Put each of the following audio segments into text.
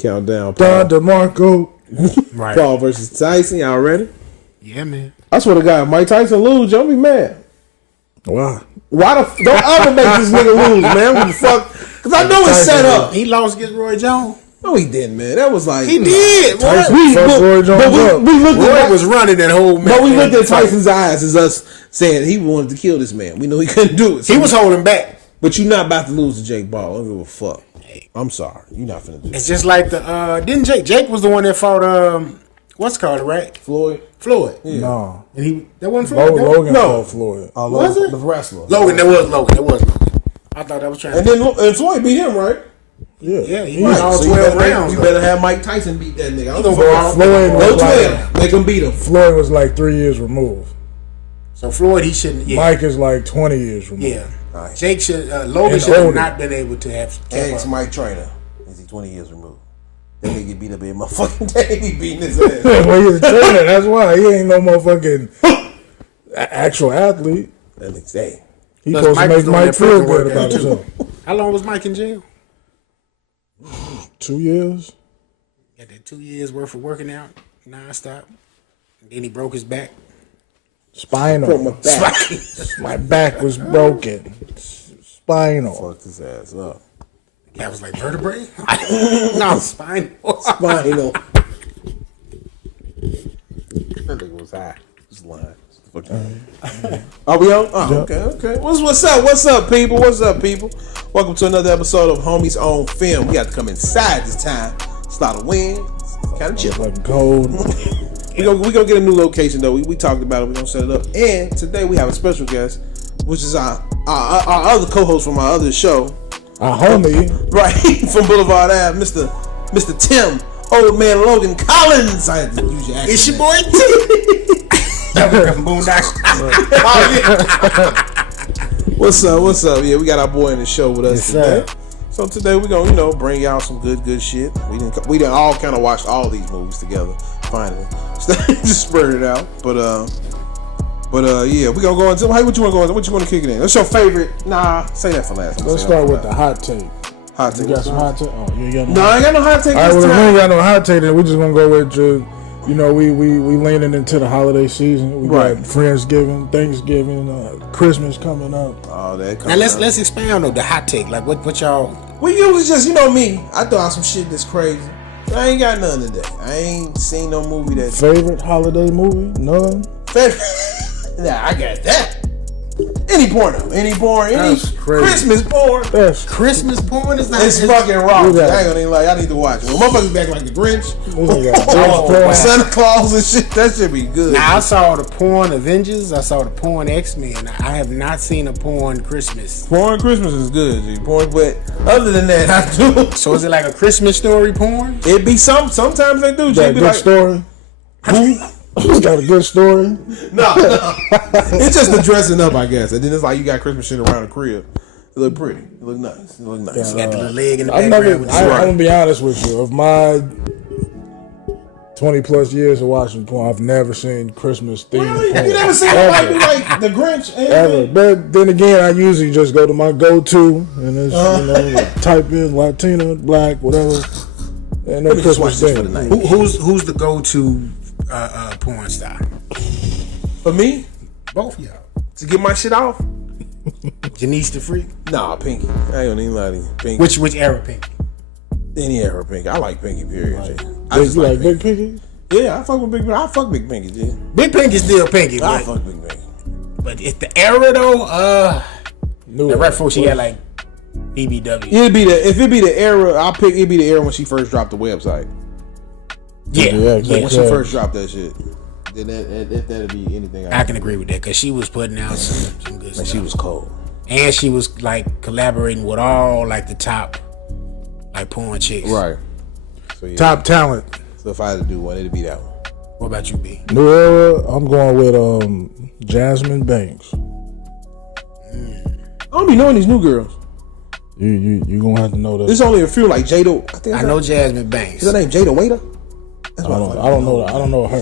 Countdown. Don DeMarco. Right. Paul versus Tyson. Y'all ready? Yeah, man. I swear to God, Mike Tyson lose, y'all be mad. Wow. Why don't ever make this nigga lose, man? What the fuck? Because I know it's set up. He lost against Roy Jones. No, he didn't, man. That was like He did. Tyson Roy fucked Roy Jones up. we looked at was running that whole match. But we looked at Tyson's eyes as us saying he wanted to kill this man. We know he couldn't do it. So He was holding back. But you're not about to lose to Jake Paul. I don't give a fuck. I'm sorry. You're not finna do it. It's just like the didn't Jake was the one that fought what's it called, right? Floyd? Yeah. No. And that wasn't Floyd. Logan No. fought Floyd. Was it? The wrestler. Logan, that was Logan. I thought that was trying. And then Floyd beat him, right? Yeah, he Right. won all So 12 rounds. You better have Mike Tyson beat that nigga. He gonna go out. Floyd was Go like, 12. Make him beat him. Floyd was like 3 years removed. So Floyd, he shouldn't. Yeah. Mike is like 20 years removed. Yeah. Right. Jake should. Logan And should have older. not been able to have. Ask Mike Trainer. Is he 20 years removed? That nigga get beat up every motherfucking day. He beating his ass. Well, he's a trainer. That's why he ain't no motherfucking actual athlete. That nigga say. He Plus, supposed to Mike make was doing Mike that feel prison good workout, about too. himself. How long was Mike in jail? 2 years. Got that 2 years worth of working out nonstop. And then he broke his back. Spinal. Broke my back. My back was broken. Spinal. Fucked his ass up. That was like vertebrae? No, spinal. Spinal. That nigga was high. Just lying. Are we on? Oh, okay. What's up? What's up, people? Welcome to another episode of Homies on Film. We got to come inside this time. It's a lot of wind. It's kind of chill. Fucking cold. We gonna get a new location though. We talked about it. We gonna set it up. And today we have a special guest, which is our other co-host from our other show, Our homie. right from Boulevard Ave, Mr. Tim, Old Man Logan Collins. I had to use your accent. It's your boy T. From Boondocks. What's up? Yeah, we got our boy in the show with us Yes, today. So today we gonna, bring y'all some good shit. We done all kind of watched all these movies together. Finally, just spread it out. But yeah, we gonna go into. Hey, what you wanna go into? What you wanna kick it in? What's your favorite? Nah, say that for last. Let's start with the hot take. hot take. You got some hot take? Oh, you ain't got no. No, I ain't got no hot take. All right, this well, we time. ain't got no hot take. Then we just gonna go with your. We leaning into the holiday season. We Right. got Friendsgiving, Thanksgiving, Christmas coming up. Oh, that. Now let's expand on the hot take. Like what y'all? We usually just, me. I throw out some shit that's crazy. I ain't got none today. I ain't seen no movie that's Favorite holiday movie? None. Nah, I got that. Any porno, any That's crazy. Christmas porn. That's Christmas porn is not. It's fucking raw. I You ain't got it. gonna even lie. I need to watch it. When motherfuckers back like the Grinch, porn. Santa Claus and shit, that should be good. Now I saw the porn Avengers. I saw the porn X-Men. I have not seen a porn Christmas. Porn Christmas is good, G. Porn, but other than that, I do. So is it like a Christmas story porn? It be sometimes they do. G. Got a Be good like, story. Got a good story. no. It's just the dressing up, I guess. And then it's like you got Christmas shit around the crib. It look pretty. It look nice. It look nice. You got the little leg in the I'm background. with the I'm sword. gonna be honest with you. Of my 20 plus years of watching porn, I've never seen Christmas themed Really? porn. You never seen it be like the Grinch? Ever. But then again, I usually just go to my go-to and it's type in Latina, Black, whatever. And no Let me just Christmas watch this for thing. the night. Who's the go-to porn star? For me, Both of y'all. to get my shit off? Janice the Freak. Nah, Pinky. I ain't even lie to you. Pinky. Which era Pinky? Any era Pinky. I like Pinky, period. G. I Big, just you like like Big Pinky? Yeah, I fuck with Big Pinky. I fuck Big Pinky, G. Big Pinky's still Pinky, I but, fuck Big Pinky. but it's the era though. New The era. right folks she had like BBW. If it be the era, I'll pick. It'd be the era when she first dropped the website. Yeah, Yeah, exactly. When she first dropped that shit, then that'd be anything. I can agree with that because she was putting out some good stuff. She was cold. And she was like collaborating with all like the top like porn chicks. Right. So yeah. Top talent. So if I had to do one, it'd be that one. What about you, B? New era, I'm going with Jasmine Banks. I don't be knowing these new girls. You gonna have to know that. There's only a few like Jada. I think I know Jasmine Banks. Is her name Jada Waiter? That's I don't know her.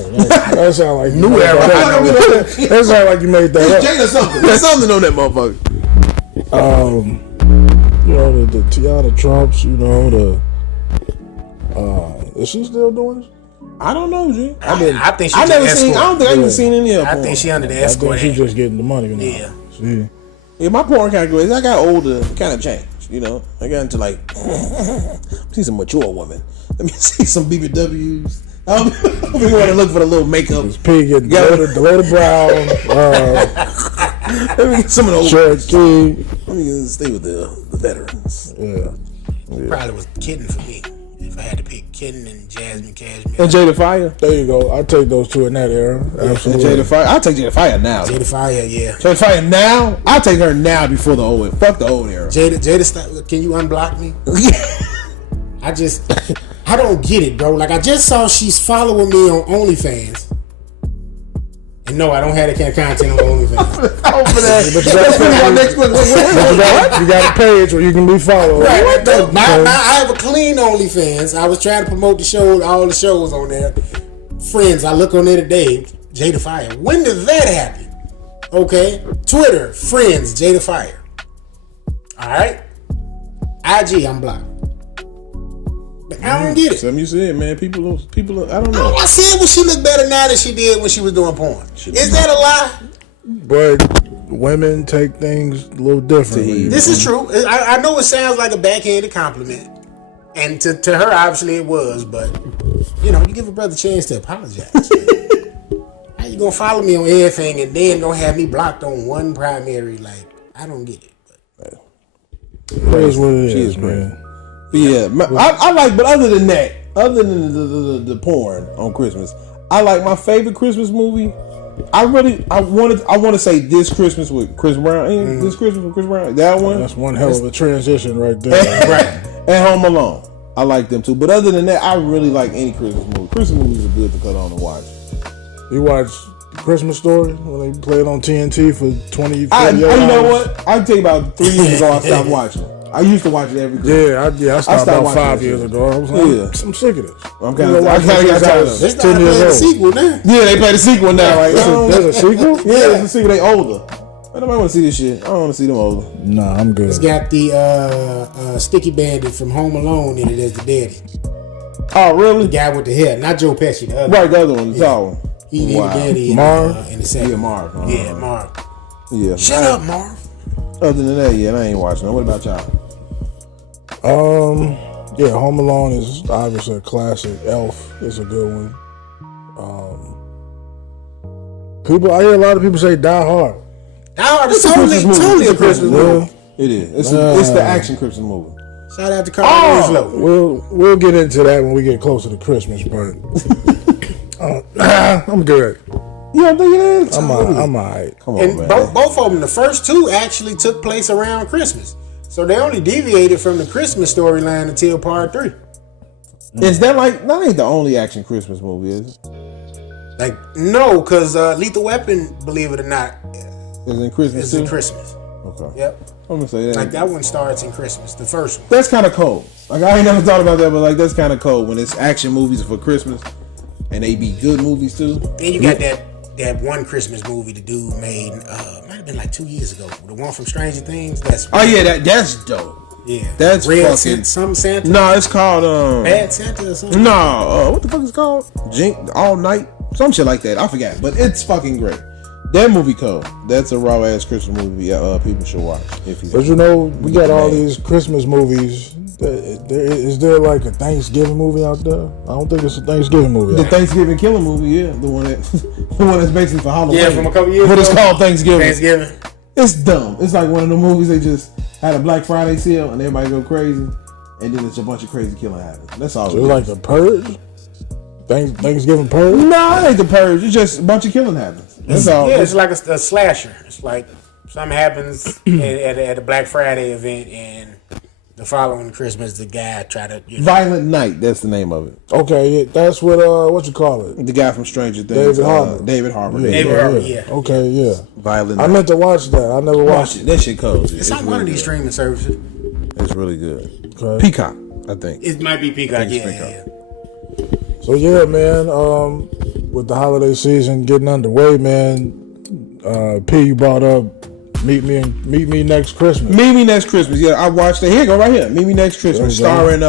That sound like New era. That sound like you made that up. Jada something. There's something on that motherfucker. know, the Tiana Trumps, you know, is she still doing it? I don't know, G. I think I she's never seen. I don't think I even seen any of. I porn. think she under the I escort. think she just getting the money now. Yeah. See? Yeah, my porn calculator. I got older, kind of changed. You know, I got into like see some mature woman. Let me see some BBWs. I don't want to look for the little makeup. This pig getting the loaded brown. Let me get some of those. Cherokee. Let me stay with the veterans. Yeah. Probably was Kitten for me. If I had to pick Kitten and Jasmine Cashmere. And Jada Fire. There you go. I take those two in that era. Absolutely. And Jada Fire. I'll take Jada Fire now. Jada Fire, yeah. Jada Fire now. I'll take her now before the old. Fuck the old era. Jada, can you unblock me? I don't get it, bro. Like, I just saw she's following me on OnlyFans. And no, I don't have that kind of content on OnlyFans. Over there. But you got a page where you can be followed. Right. What the? I have a clean OnlyFans. I was trying to promote the show, all the shows on there. Friends, I look on there today. Jada Fire. When did that happen? Okay. Twitter, Friends, Jada Fire. All right. IG, I'm blocked. But I don't get it. Something you said, man. People. I don't know. I said, well, she look better now than she did when she was doing porn. Is that a lie? But women take things a little differently. This is true. I know it sounds like a backhanded compliment. And to her, obviously, it was. But, you know, you give a brother a chance to apologize. How you going to follow me on everything and then don't have me blocked on one primary? Like, I don't get it. But It is what it She is, is great. man. Yeah, I like, but other than that, other than the porn on Christmas, I like my favorite Christmas movie. I want to say This Christmas with Chris Brown. This Christmas with Chris Brown. That one. That's one hell of a transition right there. Right. And Home Alone. I like them too. But other than that, I really like any Christmas movie. Christmas movies are good to cut on and watch. You watch Christmas Story when they play it on TNT for 20, 30 You hours? know what? I'll tell you about 3 years ago I stopped watching it. I used to watch it every Christmas. I stopped about watching 5 that years shit. ago. I was like, I'm sick of this. I kind of got tired of they it. started 10 years playing the old. sequel now. Yeah, they play the sequel now. Like, There's a sequel? yeah, there's a sequel. They older. I don't want to see this shit. I don't want to see them older. Nah, I'm good. It's got the Sticky Bandit from Home Alone in it as the daddy. Oh, really? The guy with the hair. Not Joe Pesci, the other. Right, the other one, the tall one. He the daddy Marv? in the second. Yeah, Marv. Yeah, Marv. Yeah. Shut up, Marv. Other than that, yeah, I ain't watching it. What about y'all? Yeah, Home Alone is obviously a classic. Elf is a good one. I hear a lot of people say Die Hard. Die Hard is It's a Christmas movie. totally It's a Christmas movie. It is. It's the action Christmas movie. Shout out to Carl Winslow. We'll get into that when we get closer to Christmas, but I'm good. You don't think it is? I'm alright. Come on, And man. both of them, the first two actually took place around Christmas. So they only deviated from the Christmas storyline until part 3. Is that ain't the only action Christmas movie, is it? Like, no, because Lethal Weapon, believe it or not, Is it in Christmas is too? in Christmas. Okay. Yep. I'm gonna say that. Like, that one starts in Christmas, the first one. That's kind of cold. Like, I ain't never thought about that, but like that's kind of cold when it's action movies for Christmas, and they be good movies too. Then you got that one Christmas movie the dude made, might have been like 2 years ago. The one from Stranger Things. Oh yeah, that's dope. Yeah. That's Red fucking. some Santa. No, it's called Bad Santa or something. No, what the fuck is it called? All Night, some shit like that. I forgot, but it's fucking great. That movie cool. That's a raw ass Christmas movie. People should watch. But you know, we got all these Christmas movies. Is there like a Thanksgiving movie out there? I don't think it's a Thanksgiving movie. The Thanksgiving Killer movie, yeah, the one that's basically for Halloween. Yeah, from a couple years But ago. it's called Thanksgiving. Thanksgiving. It's dumb. It's like one of the movies they just had a Black Friday sale and everybody go crazy, and then it's a bunch of crazy killing happens. That's all. So it's like the Purge. Thanksgiving Purge. No, it ain't the Purge. It's just a bunch of killing happens. That's all. Yeah, it's like a slasher. It's like something happens at a Black Friday event, and the following Christmas, the guy try to Violent Night. That's the name of it. Okay, that's what you call it. The guy from Stranger Things, David Harbour. David Harbour. Yeah. Okay, yeah. Violent Night. I meant to watch that. I never watched it. That shit cold. It's on one of these streaming services. It's really good. Okay. Peacock, I think. It might be Peacock. it's Yeah, Peacock. yeah. So yeah, man. With the holiday season getting underway, man. P, you brought up Meet Me Next Christmas. Meet Me Next Christmas. Yeah, I watched it. Here you go, right here. Meet Me Next Christmas, starring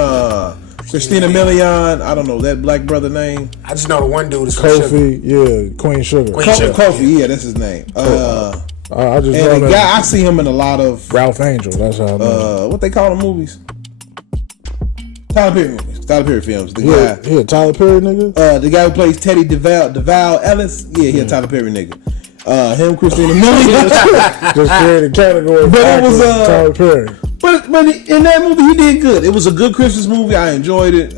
Christina Milian. I don't know that black brother name. I just know the one dude is Kofi. Yeah, Queen Sugar. Kofi. Yeah, that's his name. I just know and the guy, I see him in a lot of Ralph Angel. That's how I know. what they call them movies. Tyler Perry movies. Tyler Perry films. The guy. Yeah, Tyler Perry nigga. The guy who plays Teddy DeVal Ellis. Yeah, he a Tyler Perry nigga. Him, Christina Milian. Just created a category. But it was Tyler Perry. But in that movie he did good. It was a good Christmas movie. I enjoyed it.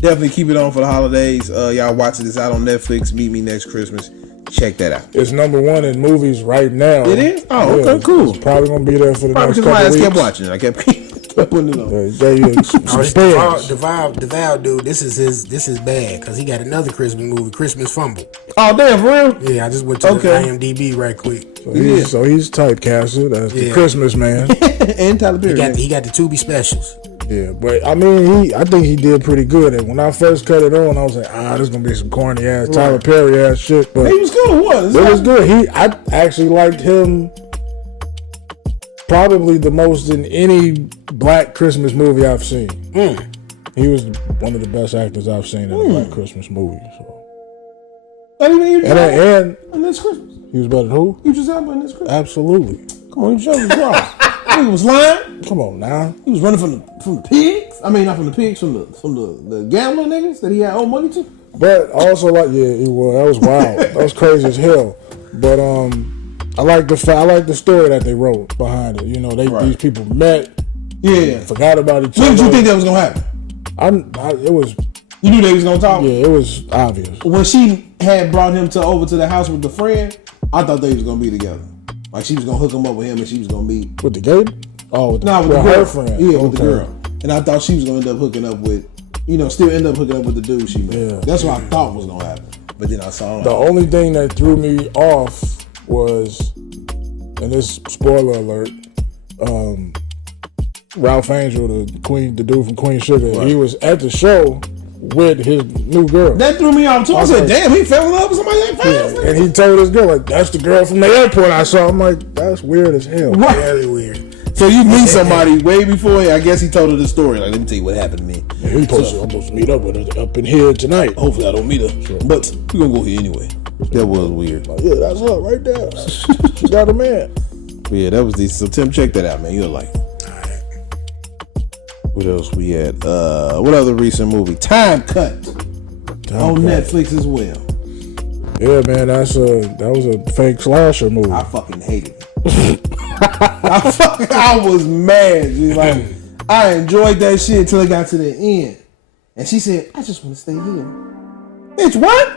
Definitely keep it on for the holidays. Y'all watching this out on Netflix. Meet Me Next Christmas. Check that out. It's #1 in movies right now. It is? Oh, okay, cool. It's probably gonna be there for the next couple weeks. I weeks. kept watching it. I kept putting it on. DeVal dude, this is bad because he got another Christmas movie, Christmas Fumble. Oh damn, for real? Yeah, I just went to the IMDb right quick. So he's typecasted as the Christmas man. And Tyler Perry. He got the Tubi specials. Yeah, but I mean, I think he did pretty good. And when I first cut it on, I was like, this is gonna be some corny ass Tyler Perry ass shit. But he was good. It was good. I actually liked him probably the most in any black Christmas movie I've seen. He was one of the best actors I've seen in a black Christmas movie. So. And this Christmas. He was better than who? You just out in this Christmas. Absolutely. Come on, you showed me wrong. He was lying. Come on now. He was running from the pigs. I mean, not from the pigs, from the gambler niggas that he had owed money to. But also, like, that was wild. That was crazy as hell. But I like the story that they wrote behind it. You know, these people met. Yeah. Forgot about each other. When did you think that was gonna happen? It was. You knew they was gonna talk. Yeah, it was obvious. When she had brought him over to the house with the friend, I thought they was gonna be together. Like she was gonna hook him up with him, and she was gonna meet with the gay. Oh, with the her friend. Yeah, with the girl. And I thought she was gonna end up hooking up with, still end up hooking up with the dude she met. Yeah. That's what I thought was gonna happen. But then I saw the only thing that threw me off was, and this spoiler alert, Ralph Angel, the dude from Queen Sugar, he was at the show with his new girl. That threw me off too. I said, damn, he fell in love with somebody that fast. And he told his girl, like, that's the girl from the airport I saw. I'm like, that's weird as hell. Right. Very weird. So you meet somebody way before, I guess he told her the story. Like, let me tell you what happened to me. Yeah, I'm supposed to meet up with her up in here tonight. Hopefully I don't meet her. Sure. But we're going to go here anyway. That was weird. Like, yeah, that's her right there. She got a man. But yeah, that was decent. So Tim, check that out, man. You'll like it. What else we had? What other recent movie? Time Cut. On Netflix as well. Yeah, man, that was a fake slasher movie. I fucking hated it. I was mad. Dude. Like, I enjoyed that shit until it got to the end. And she said, I just want to stay here. Bitch, what?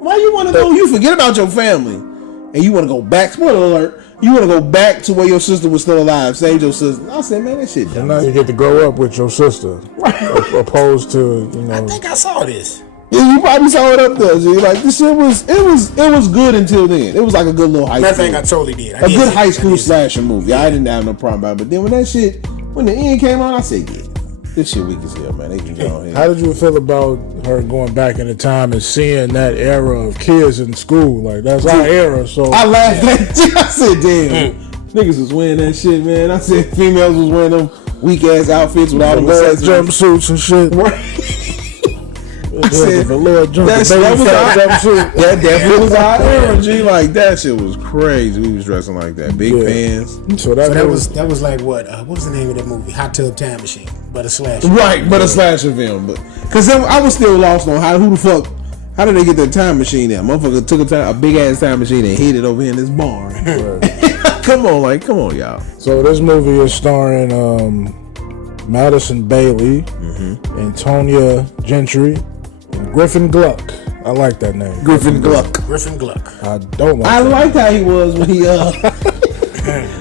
Why you want to go? You forget about your family. And you want to go back. Spoiler alert. You want to go back to where your sister was still alive. Save your sister. I said, man, that shit dumb. And now you get to grow up with your sister. Opposed to, I think I saw this. Yeah, you probably saw it up there. G. Like this shit was good until then. It was like a good little high school. That thing I totally did. A good high school slasher movie. I didn't have no problem about it. But then when the end came on, I said, yeah, this shit weak as hell, man. They can go ahead. How did you feel about her going back in the time and seeing that era of kids in school? Like, that's our era, so. I laughed at it. I said, damn. Niggas was wearing that shit, man. I said females was wearing them weak ass outfits with all the jumpsuits and shit. I said, that definitely was our era, G. Like that shit was crazy. We was dressing like that, big pants. So that was like what? What was the name of that movie? Hot Tub Time Machine, but a slasher. Right, but a slasher film. But because I was still lost on how did they get that time machine there? Motherfucker took a big ass time machine and hid it over here in this barn. Right. Come on, y'all. So this movie is starring Madison Bailey, Antonia Gentry, and Griffin Gluck. I like that name. Griffin Gluck. I don't like. I liked how he was when he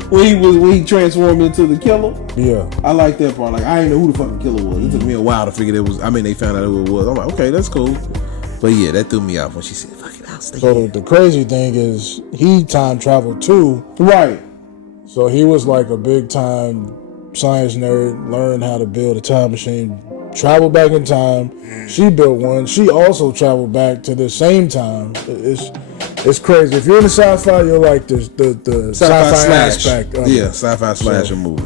when he transformed into the killer. Yeah, I like that part. Like I didn't know who the fucking killer was. It took me a while to figure it was. I mean, they found out who it was. I'm like, okay, that's cool. But yeah, that threw me off when she said, "Fuck it, I'll stay." So the crazy thing is, he time traveled too. Right. So he was like a big time science nerd. Learned how to build a time machine. Traveled back in time. She built one. She also traveled back to the same time. It's crazy. If you're into sci-fi, you'll like this the sci-fi aspect. Of Yeah, it. sci-fi slasher movie.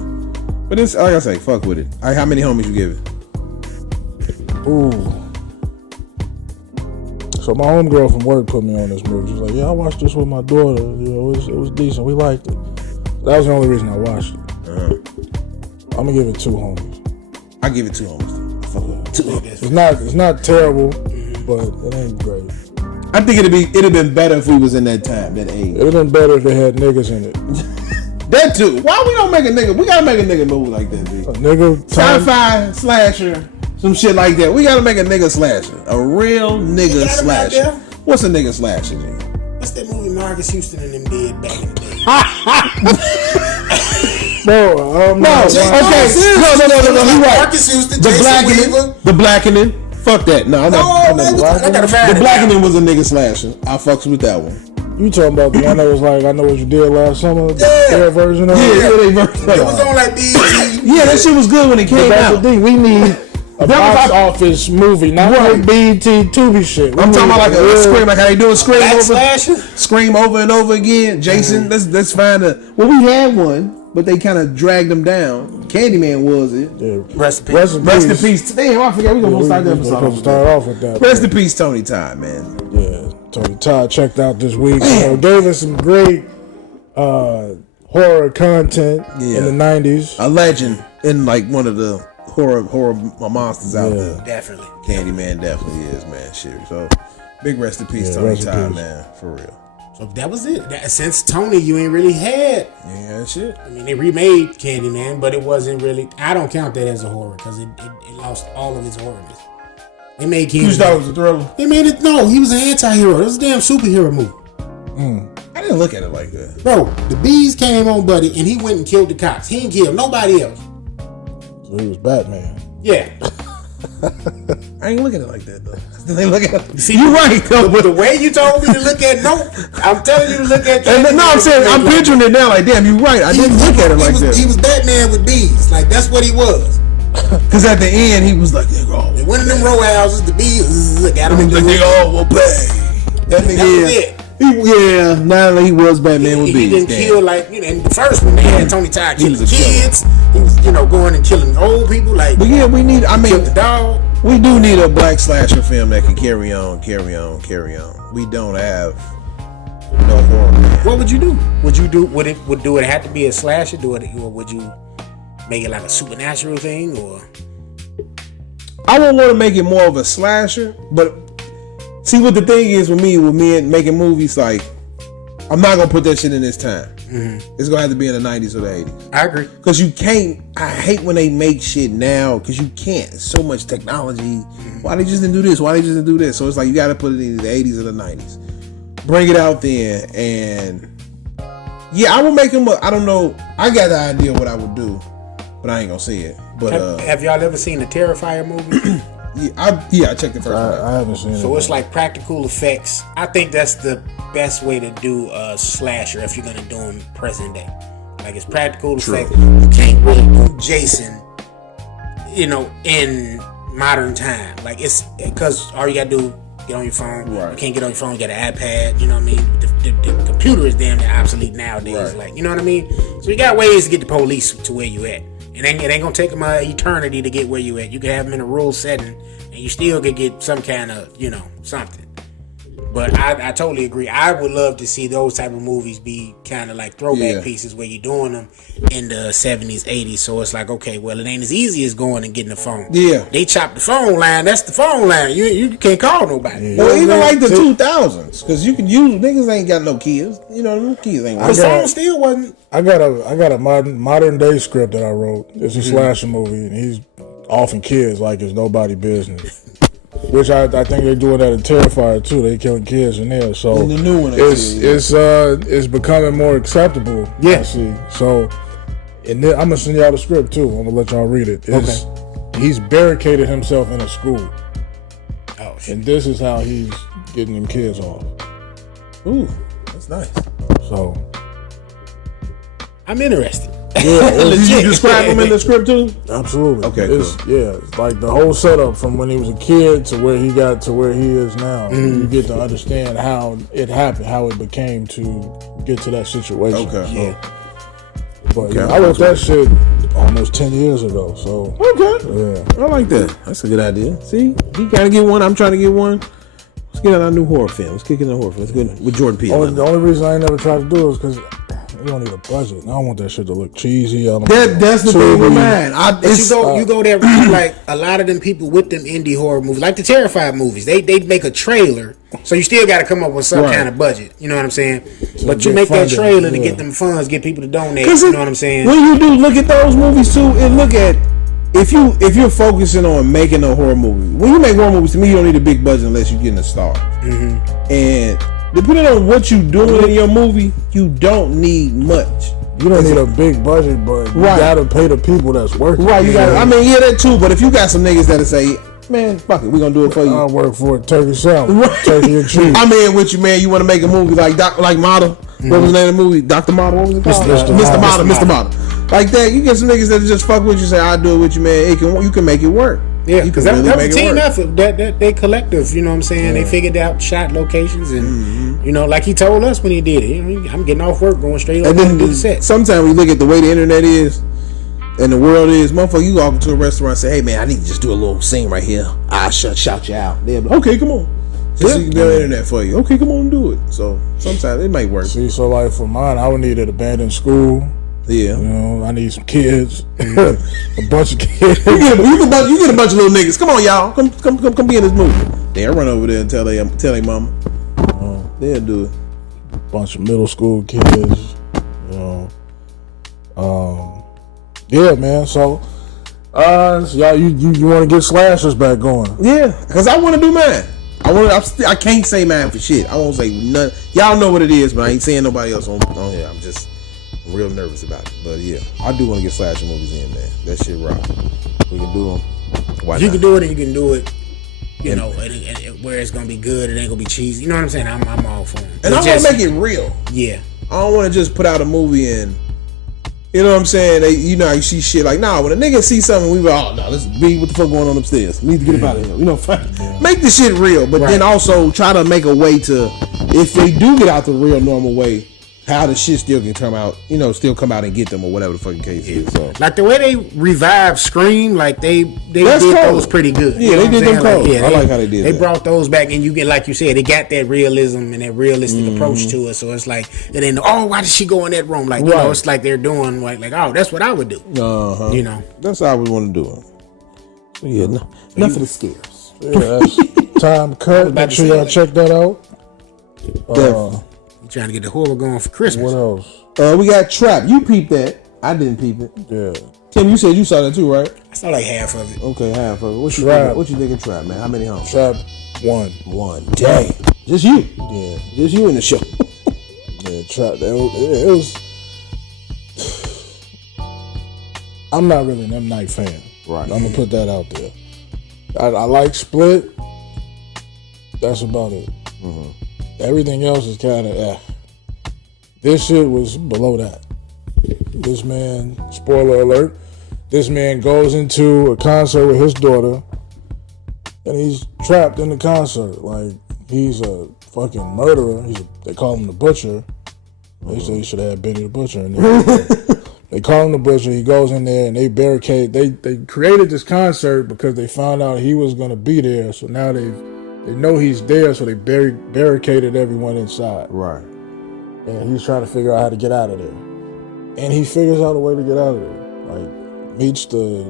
But it's like I say, fuck with it. How many homies you give it? Ooh. So my homegirl from work put me on this movie. She's like, "Yeah, I watched this with my daughter. You know, it was decent. We liked it." That was the only reason I watched it. I'm gonna give it 2 homies. I give it 2 homies. Fuck with it. 2 homies. It's not terrible, but it ain't great. I think it'd have been better if we was in that time, that age. It'd have been better if it had niggas in it. That too. Why we don't make a nigga? We gotta make a nigga movie like that, B. A nigga Sci-fi slasher, some shit like that. We gotta make a nigga slasher, a real nigga slasher. What's a nigga slasher, G? What's that movie Marcus Houston and them did back in the day? No. Okay. No. He right. Marcus Houston, The Jason blackening. Weaver. The blackening. Fuck that. No, I'm not. Oh, man, I gotta find The it. blackening was a nigga slasher. I fucks with that one. You talking about the one that was like, I Know What You Did Last Summer? Yeah. Their version of it? Yeah, they verse. It was on like BET. Yeah, that shit was good when it came That's out. the thing. We need a box office movie, not like BET Tubi shit. I'm talking about like a Scream, like how they doing Scream Black over, slasher? Scream over and over again. Jason, let's find a. Well, we had one, but they kind of dragged them down. Candyman was it? Yeah. Rest in peace. Rest in peace. Damn, I forgot we gonna start the We're episode. supposed to start off with that. Rest in peace, Tony Todd, man. Yeah, Tony Todd checked out this week. Gave us some great horror content in the 90s. A legend in like one of the horror monsters out there. Definitely. Candyman definitely is, man. Shit. So big rest in peace, Tony rest in Todd, peace. man. For real. So that was it. Since Tony, you ain't really had. Yeah, shit. I mean, they remade Candyman, but it wasn't really. I don't count that as a horror because it lost all of its horrorness. They made Candyman. You thought it was a thriller? They made it. No, he was an anti-hero. It was a damn superhero movie. I didn't look at it like that. Bro, the bees came on Buddy, and he went and killed the cops. He didn't kill nobody else. So he was Batman. Yeah. I ain't looking at it like that though. I ain't looking at it. See, you're right though. But the way you told me to look at I'm telling you to look at. I'm saying I'm picturing it now. Like, damn, you're right. I didn't look at it like that. He was Batman with bees. Like that's what he was. Because at the end, he was like, "Nigga, They went in them row houses. The bees got him. nigga, all will pay." That was it. Now he was Batman with He bees. didn't kill like in the first one. They had Tony Todd killing was a kids. He was going and killing old people. Like, But yeah, we need. I mean, killed the dog. we do need a black slasher film that can carry on. We don't have no horror. Man. What would you do? Would it have to be a slasher? Or would you make it like a supernatural thing? Or I would want to make it more of a slasher, but see what the thing is with me and making movies, like I'm not gonna put that shit in this time. It's gonna have to be in the 90s or the 80s. I agree. Cause you can't. I hate when they make shit now, cause you can't. There's so much technology. Why they just didn't do this? Why they just didn't do this? So it's like you got to put it in the 80s or the 90s. Bring it out then, and yeah, I will make him. I don't know. I got the idea of what I would do, but I ain't gonna say it. But Have y'all ever seen the Terrifier movie? I checked the first one. I haven't seen it. So it's like practical effects. I think that's the best way to do a slasher if you're gonna do them present day. Like it's practical effects. You can't really do Jason, in modern time. Like it's because all you gotta do get on your phone. Right. You can't get on your phone. You got an iPad. You know what I mean? The computer is damn near obsolete nowadays. Right. Like you know what I mean? So you got ways to get the police to where you at. It ain't gonna take them an eternity to get where you at. You can have them in a rural setting, and you still could get some kind of, something. But I totally agree. I would love to see those type of movies be kind of like throwback pieces where you're doing them in the 70s, 80s. So it's like, okay, well, it ain't as easy as going and getting the phone. Yeah. They chop the phone line. That's the phone line. You can't call nobody. Well, even like the 2000s, because you can use niggas ain't got no kids. Them kids ain't. The phone still wasn't. I got a modern day script that I wrote. It's a slasher movie, and he's offing kids like it's nobody business. Which I think they're doing that in Terrifier too. They killing kids in there. So in the new one, it's becoming more acceptable. Yeah. I see. So, and then I'm gonna send y'all the script too. I'm gonna let y'all read it. He's barricaded himself in a school. Oh shit. And this is how he's getting them kids off. Ooh, that's nice. So I'm interested. Yeah, Did you describe him in the script too? absolutely. Okay, It's, yeah, it's like the whole setup from when he was a kid to where he got to where he is now. You get to understand how it happened, how it became to get to that situation. Okay. So, but yeah, I wrote that shit almost 10 years ago. So Okay. yeah, I like that. That's a good idea. See, he trying to get one. I'm trying to get one. Let's get out our new horror film. Let's kick in the horror film. Let's go with Jordan Peele. the only reason I ain't never tried to do it is because you don't need a budget. I don't want that shit to look cheesy. That's the thing with mine. You go there like a lot of them people with them indie horror movies, like the Terrified movies. They make a trailer, so you still got to come up with some kind of budget. You know what I'm saying? But you make that trailer to get them funds, get people to donate. You know what I'm saying? When you do look at those movies too, and look at if you're focusing on making a horror movie. When you make horror movies, to me, you don't need a big budget unless you're getting a star. And depending on what you're doing in your movie, you don't need much. You don't need a big budget, but you gotta pay the people that's working. Right, you gotta. I mean, yeah, that too. But if you got some niggas that'll say, man, fuck it, we gonna do it for you. I work for a turkey salad, turkey and cheese. I'm in with you, man. You want to make a movie like Model? What was the name of the movie? Dr. Model? What was it called? Mr. Model. Like that, you get some niggas that just fuck with you. Say, I'll do it with you, man. You can make it work. Yeah, because that was a team effort. That they collective. You know what I'm saying? They figured out shot locations and you know, like he told us when he did it. You know, I'm getting off work, going straight up and do the set. Sometimes we look at the way the internet is and the world is, motherfucker. You walk into a restaurant and say, "Hey man, I need to just do a little scene right here." I shout you out. They'll be, okay, come on. Just you build the internet for you. Okay, come on and do it. So sometimes it might work. See, so like for mine, I would need an abandoned school. Yeah, you know, I need some kids, a bunch of kids. You get a bunch of little niggas. Come on, y'all, come be in this movie. They'll run over there and tell their mama. They'll do it. Bunch of middle school kids, you know. Yeah, man. So, y'all, you want to get slashers back going? Yeah, cause I want to do mine. I can't say mine for shit. I won't say none. Y'all know what it is, but I ain't saying nobody else on here. I'm real nervous about it. But yeah, I do want to get slasher movies in, man. That shit rock. We can do them. You can do it, and you can do it. You know, and where it's gonna be good, it ain't gonna be cheesy. You know what I'm saying? I'm all for it. And I want to make it real. Yeah. I don't want to just put out a movie and, you know what I'm saying? You see shit like, nah, when a nigga see something, we go, oh no, let's be what the fuck going on upstairs. We need to get up out of here. You know, make the shit real, but then also try to make a way to, if they do get out the real normal way, how the shit still can come out, you know, still come out and get them or whatever the fucking case is. So. Like the way they revived Scream, like they did those pretty good. Yeah, they did them cold. I like how they did that. They brought those back, and you get, like you said, they got that realism and that realistic approach to it. So it's like, it ain't, why did she go in that room? Like, you know, it's like they're doing like, oh, that's what I would do. You know, that's how I would want to do it. So yeah, nothing scares. Yeah, that's time cut. Make sure y'all check that out. Trying to get the horror going for Christmas. What else? We got Trap. You peeped that. I didn't peep it. Yeah. Tim, you said you saw that too, right? I saw like half of it. Okay, half of it. What you think of Trap, man? How many homes? Trap, one. Dang. Just you? Yeah. Just you in the show. Yeah, Trap. It was. I'm not really an M. Night fan. Right. I'm gonna put that out there. I like Split. That's about it. Everything else is kind of This shit was below that. This man, spoiler alert, this man goes into a concert with his daughter and he's trapped in the concert. Like, he's a fucking murderer. They call him the Butcher. They say he should have had Benny the Butcher in there. They call him the Butcher. He goes in there and they barricade. They created this concert because they found out he was going to be there. So now they know he's there, so they barricaded everyone inside. Right. And he's trying to figure out how to get out of there. And he figures out a way to get out of there. Like, meets the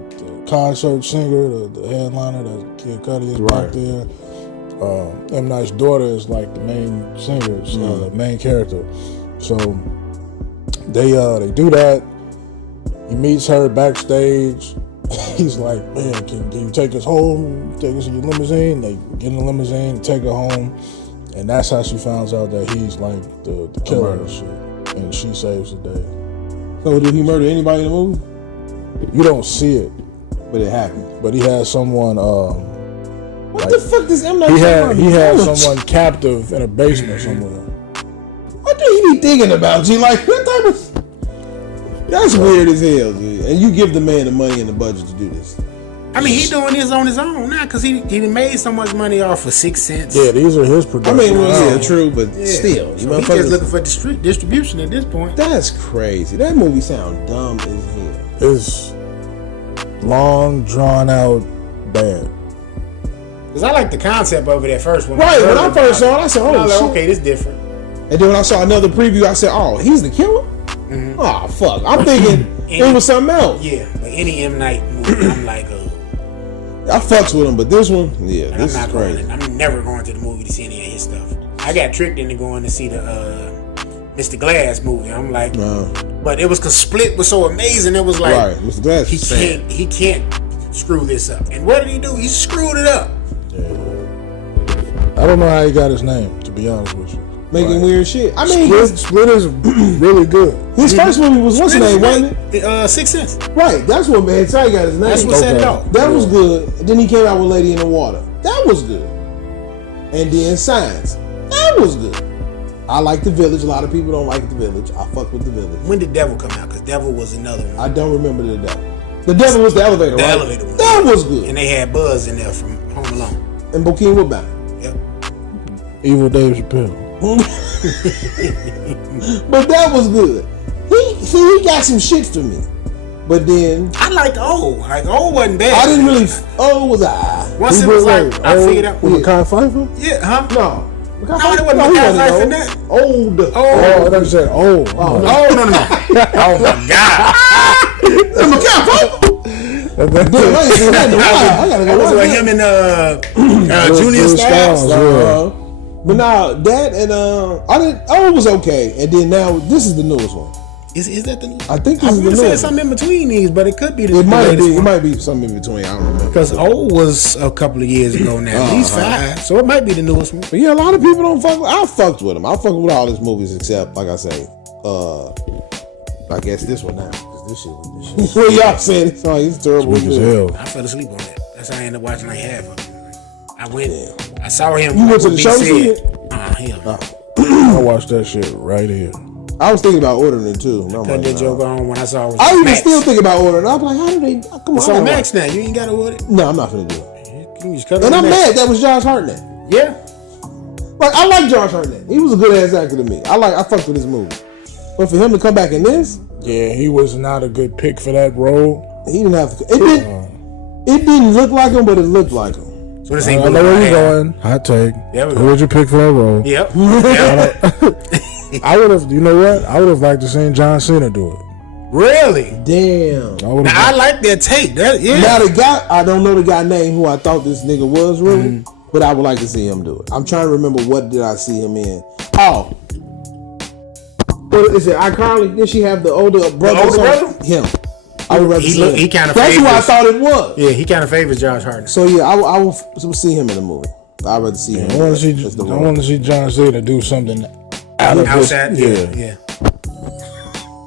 concert singer, the headliner, that Kid Cudi is back there. M. Night's daughter is like the main singer, the main character. So they do that. He meets her backstage. He's like, man, can you take us home? Take us in your limousine? They get in the limousine, take her home, and that's how she finds out that he's like the killer and shit. And she saves the day. So did he murder anybody in the movie? You don't see it, but it happened. But he has someone. What the fuck does M. Night? He had someone captive in a basement somewhere. What do he be thinking about? G, like, what type of? That's weird as hell, dude. And you give the man the money and the budget to do this. I mean, he doing this on his own now because he made so much money off of 6 cents. Yeah, these are his productions. I mean, well, yeah, true, but still. So he's just looking for distribution at this point. That's crazy. That movie sounds dumb as hell. It's long, drawn out, bad. Because I like the concept of it at first. When Right, when I first saw it, I said, oh, I was like, shit. okay, this different. And then when I saw another preview, I said, oh, he's the killer? Mm-hmm. Oh, fuck. I'm thinking it was something else. Yeah, but any M. Night movie, I'm like, I fucks with him, but this one, yeah, I'm this is not crazy. I'm never going to the movie to see any of his stuff. I got tricked into going to see the Mr. Glass movie. I'm like, but it was because Split was so amazing. It was like, Right, Mr. Glass is sad. he can't screw this up. And what did he do? He screwed it up. Yeah. I don't know how he got his name, to be honest with you. Making weird shit. I mean, Split is really good. his first movie was what's his name, wasn't it? 6 Cents. Right, that's what man. Sorry, got his name. That's what set it off. That was good. And then he came out with Lady in the Water. That was good. And then Science. That was good. I like The Village. A lot of people don't like The Village. I fuck with The Village. When did Devil come out? Because Devil was another one. I don't remember The Devil. The Devil was the elevator, The right? elevator one. That was good. And they had Buzz in there from Home Alone. And Bokeem Woodbine. Yep. Evil Dave Chappelle. But that was good. He got some shit for me. But then I liked O. Like O wasn't bad. I didn't really. Oh, was I? Once it was like I figured out. With Makai Pfeiffer? Yeah, huh? No. No, it wasn't Makai Pfeiffer in that. Old. Oh, I thought you said old. Oh no! Oh my God! Makai Pfeiffer. Damn, I ain't seen that in a while. I gotta go That was watch with that. him and Junior Styles. But now that and I didn't. Oh, it was okay. And then now this is the newest one. Is that the new? I think this is the I newest said one. something in between these, but it could be the It might latest be. It one. might be something in between. I don't remember. Because O was a couple of years ago now. He's 5, so it might be the newest one. But yeah, a lot of people don't fuck with. I fucked with them. I fucked with all these movies except, like I say, I guess this one now. Cause this shit. What y'all saying? It's terrible. Weak as hell. I fell asleep on that. That's how I ended up watching like half of it. I went. I saw him. You went to the show to see it? Hell no. I watched that shit right here. I was thinking about ordering it too. No, Cut that joke on when I saw it. I even Max. still think about ordering. I'm like, how do they? Come on, It's on Max now. You ain't got to order it. No, I'm not gonna do it. You can just cut it And on I'm Max. mad that was Josh Hartnett. Yeah. Like I like Josh Hartnett. He was a good ass actor to me. I fucked with his movie. But for him to come back in this, Yeah, he was not a good pick for that role. he didn't have to. It didn't look like him, but it looked like him. So this I ain't know where you're going. Hot take. There we Who go. would you pick for that role? Yep. I would have. You know what? I would have liked to see John Cena do it. Really? Damn. I would Now, I have. like that take. That, yeah. Now the guy, I don't know the guy name who I thought this nigga was really, but I would like to see him do it. I'm trying to remember what did I see him in. Oh. What is it? iCarly? Did she have the older brother? older brother? Him. I would rather He see look- him. he kinda That's who I favors- thought it was. Yeah, he kind of favors Josh Hartnett. So yeah, I will see him in the movie. I'd rather see him. I want to see. as the I role. want to see John Cena do something out of this. Outside, yeah.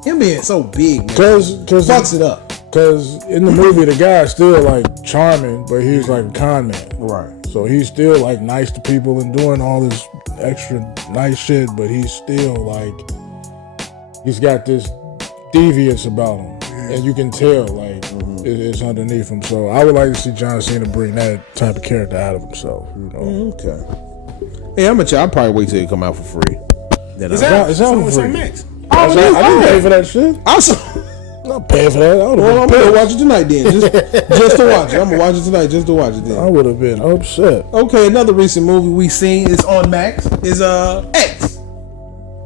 Him being so big, man. Cause Fucks it up. Cause in the movie the guy's still like charming, but he's like a con man. Right. So he's still like nice to people and doing all this extra nice shit, but he's still like he's got this deviance about him, and you can tell like it's underneath him. So I would like to see John Cena bring that type of character out of himself. You know, Okay. Hey, I'll probably wait till it come out for free. Then Is I'll- that it's out so it's for on free. Max? I didn't pay for that shit. I'm Not paying for that. I would Well, I'm have gonna been watch it tonight then, just to watch it. I'm gonna watch it tonight just to watch it I then. would have been upset. Okay, another recent movie we seen is on Max is X.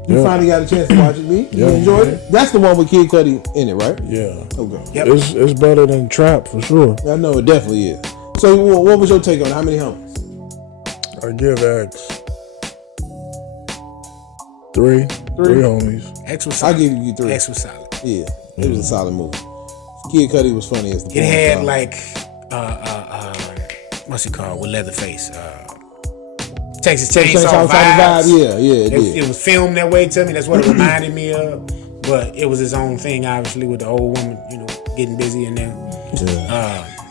You Yeah. finally got a chance to watch it, B. You Yeah. enjoyed it? That's the one with Kid Cudi in it, right? Yeah, Okay. Yep. it's better than Trap for sure. I know it definitely is. So, what was your take on it? How many homies? I give X three homies. X was I solid. give you 3. X was solid. Yeah, it was a solid movie. Kid Cudi was funny as the. It porn had star. like what's it called with Leatherface? Texas Chainsaw vibes. Yeah, it It, did. it was filmed that way to me. That's what it reminded me of. But it was his own thing, obviously, with the old woman, getting busy in there.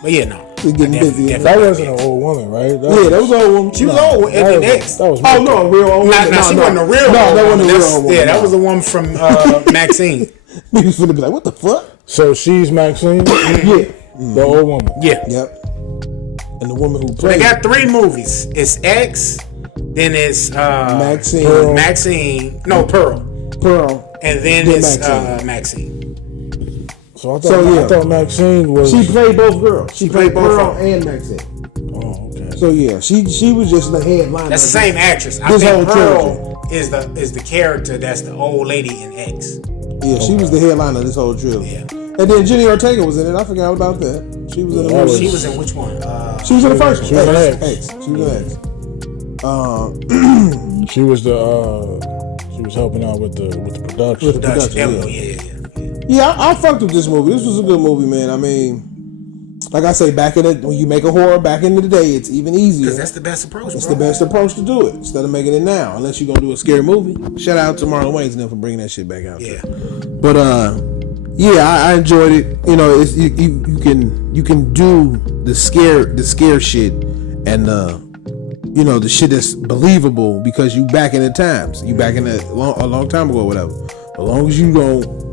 But yeah, no. We getting busy. That wasn't an old woman, right? Yeah, that was an old woman. She was old at the next. That was Oh no, a real old woman. Nah, she wasn't a real No, old that woman. wasn't a real old woman. Yeah, that was the one from Maxine. He was finna be like, what the fuck? So she's Maxine? Yeah. The old woman. Yeah. Yep. And the woman who They played got 3 movies. It's X, then it's Maxine. Pearl. Maxine. No, Pearl. Pearl. And then Then it's Maxine. Maxine. So I thought Maxine was. She played both girls. She played both Pearl of them. and Maxine. Oh, okay. So yeah, she was just the headliner. That's the same actress. I This think whole Pearl is the character that's the old lady in X. Yeah, she was the headliner of this whole trilogy. Yeah. And then Jenny Ortega was in it. I forgot about that. She was in the movie. She was in which one? She was in the first one. She was in X. She was in X. She was she was helping out with the production. With the Dutch. production, Yeah. Yeah, I fucked with this movie. This was a good movie, man. I mean, like I say, when you make a horror back in the day, it's even easier. Because that's the best approach. It's the best approach to do it instead of making it now. Unless you're gonna do a scary movie. Shout out to Marlon Wayans and them for bringing that shit back out. Yeah. But yeah, I enjoyed it. You know, it's, you can do the scare shit and you know, the shit that's believable because you back in the times. You back in a long time ago or whatever. As long as you don't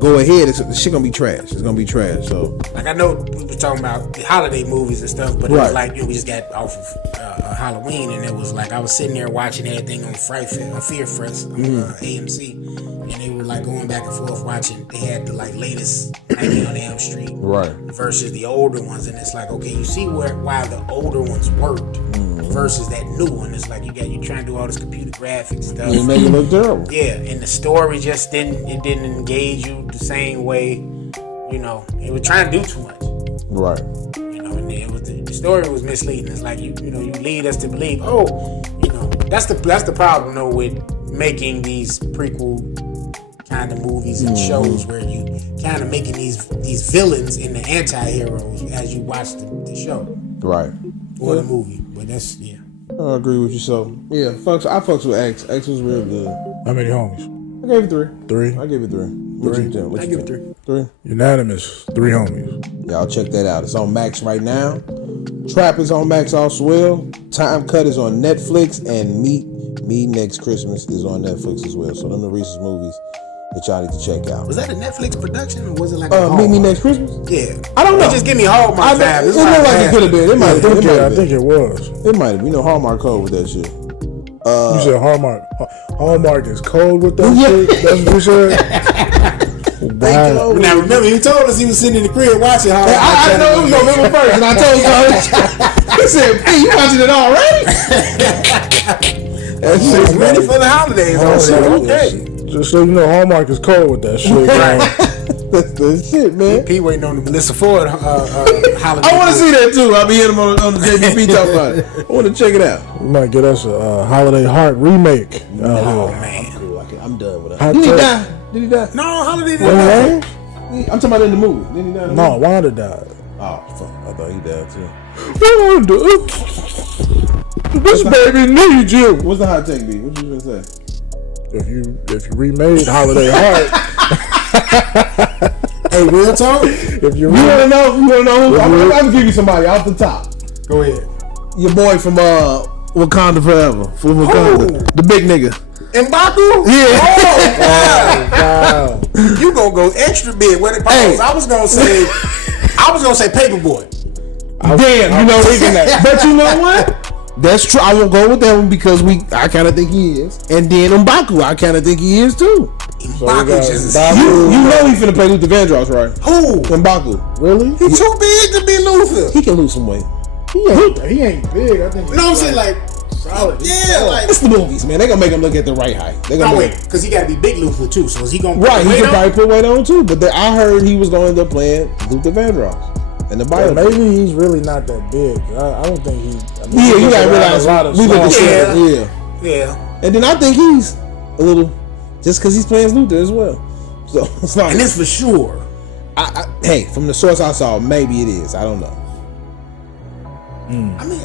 go ahead, the shit gonna be trash. It's gonna be trash. So Like I know we were talking about the holiday movies and stuff, but it was like, you know, we just got off of Halloween, and it was like I was sitting there watching everything on Fear Fest on AMC, and they were like going back and forth watching. They had the like latest Nightmare on Elm Street versus the older ones, and it's like, okay, you see why the older ones worked versus that new one. It's like you trying to do all this computer graphics stuff. it make it look terrible. Yeah, and the story just didn't engage you the same way. You know, it was trying to do too much. Right. You know, and it was the story was misleading. It's like you lead us to believe, you know, that's the problem though with making these prequel kind of movies and shows where you kind of making these villains and the anti-heroes as you watch the show Right. or the movie. But that's I agree with you. So yeah, I fucks with X. X was real good. How many homies? I gave it 3. 3. I gave it 3. What you think? I give it 3. 3. Unanimous. 3 homies. Y'all check that out. It's on Max right now. Trap is on Max also well. Time Cut is on Netflix, and Meet Me Next Christmas is on Netflix as well. So them the recent movies that y'all need to check out. Was that a Netflix production or was it like Meet Me Next Christmas? Yeah. I don't know. Just give me Hallmark vibe. It looked like it could have been. It might have been. I think it was. It might have been. You know, Hallmark code with that shit. You said Hallmark. Hallmark is cold with that shit? That's what you said? Wow. Now remember, he told us he was sitting in the crib watching Hallmark. I know it was November 1st, and I told you. He said, "Hey, you watching it already?" That shit's ready for the holidays. Okay. Just so you know, Hallmark is cold with that shit. That's the shit, man. P waiting on the Melissa Ford holiday. I want to see that too. I'll be hitting him on the JBP talking about it. I want to check it out. We might get us a Holiday Heart remake. Oh man, I'm done with Hot it. Did he take. die? Did he die? no holiday. What? I'm talking about in the movie. Did he die? No, Wanda died. Oh, fuck. I thought he died too. Wanda, this baby needs you. What's the hot take, B? What you gonna say? If you remade Holiday Heart, Hey, real talk. if you You want to know? Who? I'm gonna give you somebody off the top. Go ahead. Your boy from Wakanda Forever. From Wakanda. The big nigga. M'Baku? Yeah. wow, You gonna go extra big when it pops. Hey. I was gonna say Paperboy. Damn, you know that. But you know what? That's true. I will go with that one because I kind of think he is, and then M'Baku, I kind of think he is too. M'Baku just You know he's finna play Luther Vandross, right? who? M'Baku. really? He too big to be Luther. He can lose some weight. He ain't big. I think. No, I'm saying like solid. yeah, like It's the movies, man. They gonna make him look at the right height. They gonna no make wait, because he got to be big Luther too. So is he gonna right. He weight could on? probably put weight on too. But I heard he was going to end up playing Luther Vandross in the bio. Maybe he's really not that big. I don't think he. Yeah, you gotta realize a lot of we look at small- shit. Yeah. Yeah, And then I think he's a little just because he's playing Luther as well. So it's not. and this for sure. Hey, from the source I saw, maybe it is. I don't know. I mean,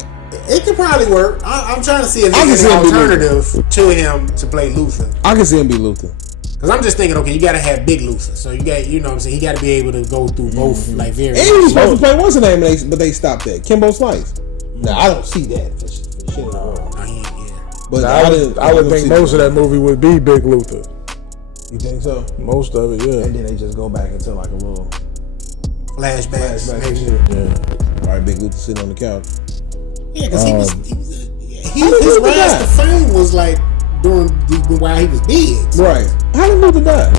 it could probably work. I'm trying to see if I can there's see an him be alternative to him to play Luther. I can see him be Luther. Because I'm just thinking, okay, you got to have big Luther. So you got, you know what I'm saying? He got to be able to go through both, like, very. And he was supposed to play what's the name, but they stopped that. Kimbo Slice. Now I don't see that for shit in the world. Oh, yeah. But I would think most of that movie would be Big Luther. You think so? Most of it, yeah. And then they just go back into like a little Flashbacks. flashback and Maybe. shit. Yeah. All right, Big Luther sitting on the couch. Yeah, because How did his Luther rise die? to fame was like while he was dead. So Right. How did Luther die?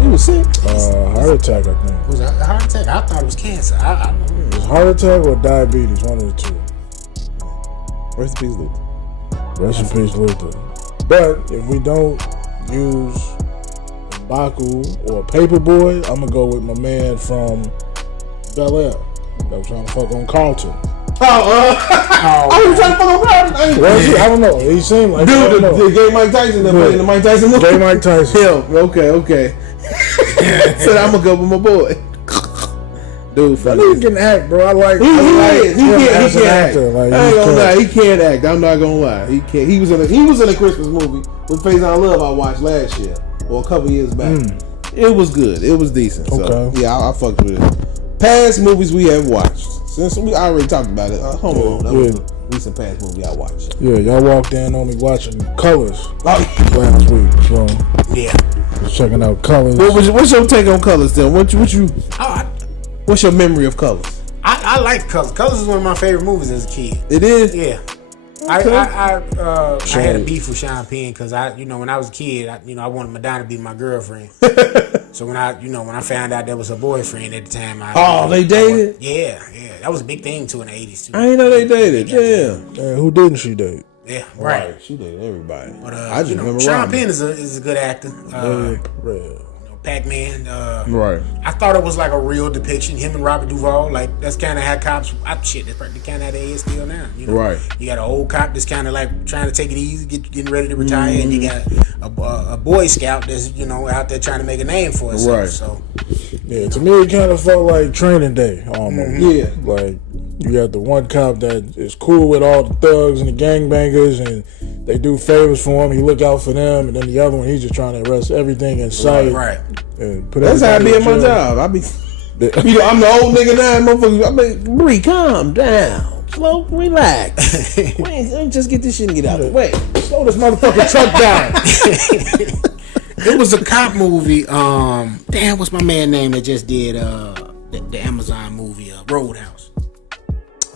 He was sick. Heart attack, I think. it was a heart attack. I thought it was cancer. I don't know. It was heart attack or diabetes, one of the two. Rest in peace, Luther. Rest in peace, Luther. But if we don't use Baku or Paperboy, I'm gonna go with my man from Bel Air that was trying to fuck on Carlton. Oh, you trying to fuck on Carlton? Was he? I don't know. He seemed like I don't know. the gay Mike Tyson that played in the Mike Tyson movie. J. Mike Tyson. Him. Okay. Said I'm gonna go with my boy. Dude, That funny. nigga can act, bro. I like He him can't as an act. actor. Like, I ain't he gonna can. lie, he can't act. I'm not gonna lie, he can't. He was in a Christmas movie with Phase on Love I watched last year or a couple years back. It was good. It was decent. So Okay. yeah, I fucked with it. Past movies we have watched since we already talked about it. Home Alone. That was a recent past movie I watched. Yeah, y'all walked in on me watching Colors Oh, last week, so Yeah. was checking out Colors. what's your take on Colors, then? Oh, What's your memory of Colors? I like Colors. Colors is one of my favorite movies as a kid. It is. Yeah. Okay. I had a beef with Sean Penn because when I was a kid, I wanted Madonna to be my girlfriend. So when I found out that was her boyfriend at the time, They dated? Yeah, that was a big thing too in the '80s too. I didn't know they dated. Yeah. Man, who didn't she date? Yeah, right. She dated everybody. But I just remember Sean Robin. Penn is a good actor. Red. Pac-Man. Right. I thought it was like a real depiction. Him and Robert Duvall, like that's kind of how cops. That's probably kind of how they is still now. You know? Right. You got an old cop that's kind of like trying to take it easy, getting ready to retire, and you got a Boy Scout that's out there trying to make a name for himself. Right. So Yeah, to me it kind of felt like Training Day almost. Yeah. Like you got the one cop that is cool with all the thugs and the gangbangers, and they do favors for him. He look out for them, and then the other one, he's just trying to arrest everything in sight. right. And put That's how I be everybody at my in jail. job. I'm the old nigga now, motherfuckers. Bree, calm down. Slow, relax. Wait, let me just get this shit and get out of the way. Slow this motherfucking truck down. It was a cop movie. Damn, what's my man name that just did the Amazon movie Roadhouse?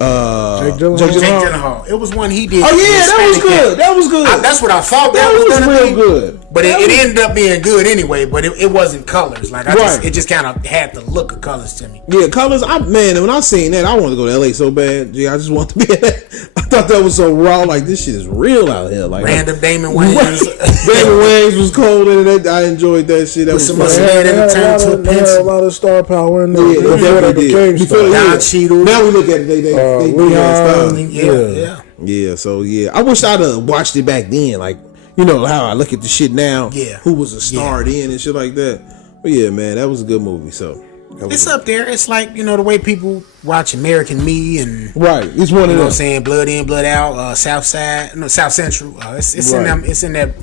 Jake Gyllenhaal. Jake Gyllenhaal. It was one he did. Oh yeah, that was good. That was good. That's what I thought that was was gonna real be. good. But it ended up being good anyway. But it wasn't Colors. Like it just kind of had the look of Colors to me. Yeah, Colors. Man, when I seen that, I wanted to go to LA so bad. Gee, I just wanted to be in that. I thought that was so raw. Like this shit is real out here. Like Random Damon Wayans. Damon Wayans was cold in it. I enjoyed that shit. That was some fun. muscle. They They had turned to a they had a pencil. lot of star power in there. Yeah, Before they they definitely became did. stars. Don Cheadle. Now we look at it. They Leon. Yeah. Yeah, so yeah, I wish I'd have watched it back then. Like, you know how I look at the shit now. Yeah. Who was a star then and shit like that. But yeah, man, that was a good movie. So It's up there. It's like, the way people watch American Me and right, it's one of what I'm those. saying, Blood In, Blood Out, South Side, South Central. It's Right. in them. It's in that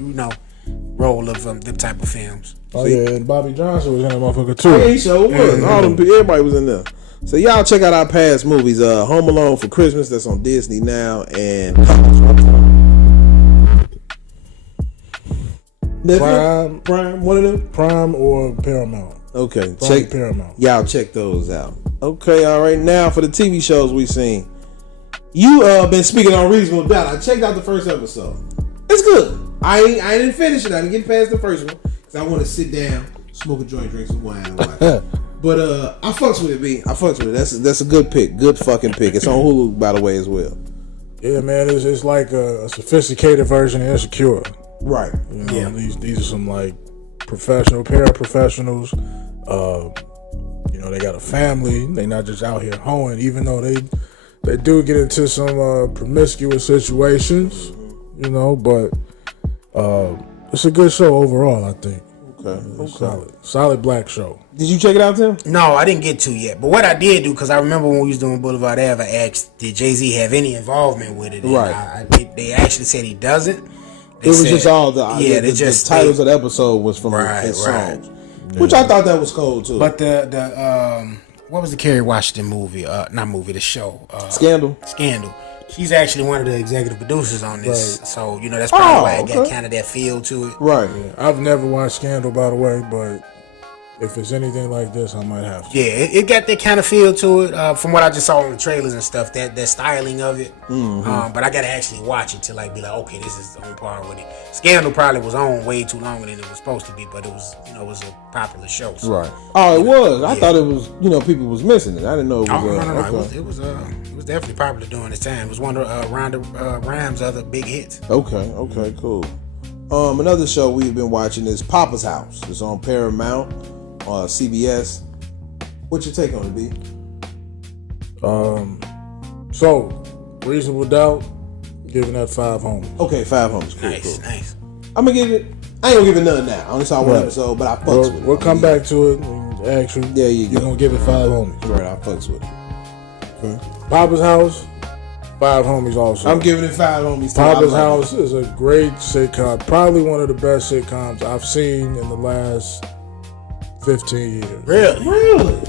role of them type of films. Oh yeah, and Bobby Johnson was in that motherfucker too. Yeah, he sure was. All them, everybody was in there. So y'all check out our past movies. Home Alone for Christmas, that's on Disney now, and Prime, one of them. Prime or Paramount. Okay, Probably check Paramount. Y'all check those out. Okay, all right. Now for the TV shows we seen. You been speaking on Reasonable Doubt. I checked out the first episode. It's good. I didn't finish it. I didn't get past the first one because I want to sit down, smoke a joint, drink some wine, and watch. But I fucks with it, B. I fucks with it. That's a good pick. Good fucking pick. It's on Hulu, by the way, as well. Yeah, man, it's like a sophisticated version of Insecure. Right. You know, Yeah. these are some like paraprofessionals. They got a family. They not just out here hoeing, even though they do get into some promiscuous situations. But it's a good show overall. I think. Okay. Solid black show. Did you check it out, Tim? No, I didn't get to yet. But what I did do, because I remember when we was doing Boulevard Ave, I asked, did Jay-Z have any involvement with it? And Right. They actually said he doesn't. It was just all the the titles of the episode was from his songs, which I thought that was cool too. But the what was the Kerry Washington movie? Not movie, the show. Scandal. Scandal. She's actually one of the executive producers on this, so you know that's Oh, probably why it got okay. kind of that feel to it. Right. I've never watched Scandal, by the way, but if it's anything like this, I might have to. Yeah, it got that kind of feel to it from what I just saw in the trailers and stuff. That styling of it, but I gotta actually watch it to like be like, okay, this is on par with it. Scandal probably was on way too longer than it was supposed to be, but it was it was a popular show. So. Right. Oh, it was. I thought it was. People was missing it. I didn't know it was. No. Okay. It was definitely popular during its time. It was one of Rhonda Rhimes' other big hits. Okay, cool. Another show we've been watching is Papa's House. It's on Paramount, CBS. What's your take on it, B? So, Reasonable Doubt, giving that 5 homies. Okay, 5 homes. Cool, Nice. I'm gonna give it. I ain't gonna give it none now. I only saw one Right. episode, but I fucks with it. We'll come back to it and actually. There you You're go. gonna give it 5 homies. Right, I fucks with it. Okay. Papa's House, 5 homies also. I'm giving it 5 homies. too. Papa's I love House is a great sitcom. Probably one of the best sitcoms I've seen in the last 15 years. Really? it. Really?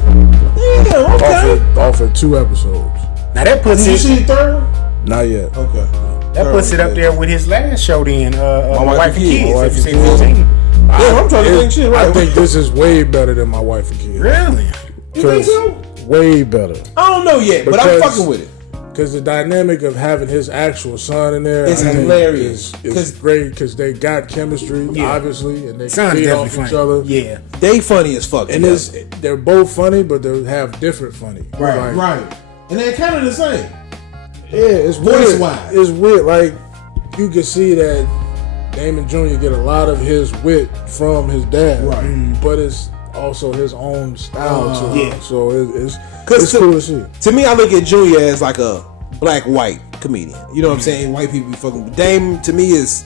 Damn. Okay. Off of 2 episodes. Now that puts Did you it. see the third one? Not yet. Okay. That puts it up there with his last show then, My Wife and Kids. My Wife If you and say Kids. 15. Yeah, I'm trying to think shit right. I think this is way better than My Wife and Kids. Really? You think so? Way better. I don't know yet, but I'm Because- fucking with it. Because the dynamic of having his actual son in there It's I think, hilarious. is great because they got chemistry, Yeah. obviously, and they Son's feed definitely off funny. each other. Yeah. They funny as fuck. And together. they're both funny, but they have different funny. Like, Right. And they're kind of the same. Yeah, it's Voice weird. wise. It's weird. Like, you can see that Damon Jr. get a lot of his wit from his dad. Right. But it's also his own style to yeah. it. So it's Cause cool to see. To me, I look at Junior as like a black-white comedian. You know what I'm saying? White people be fucking. Dame to me is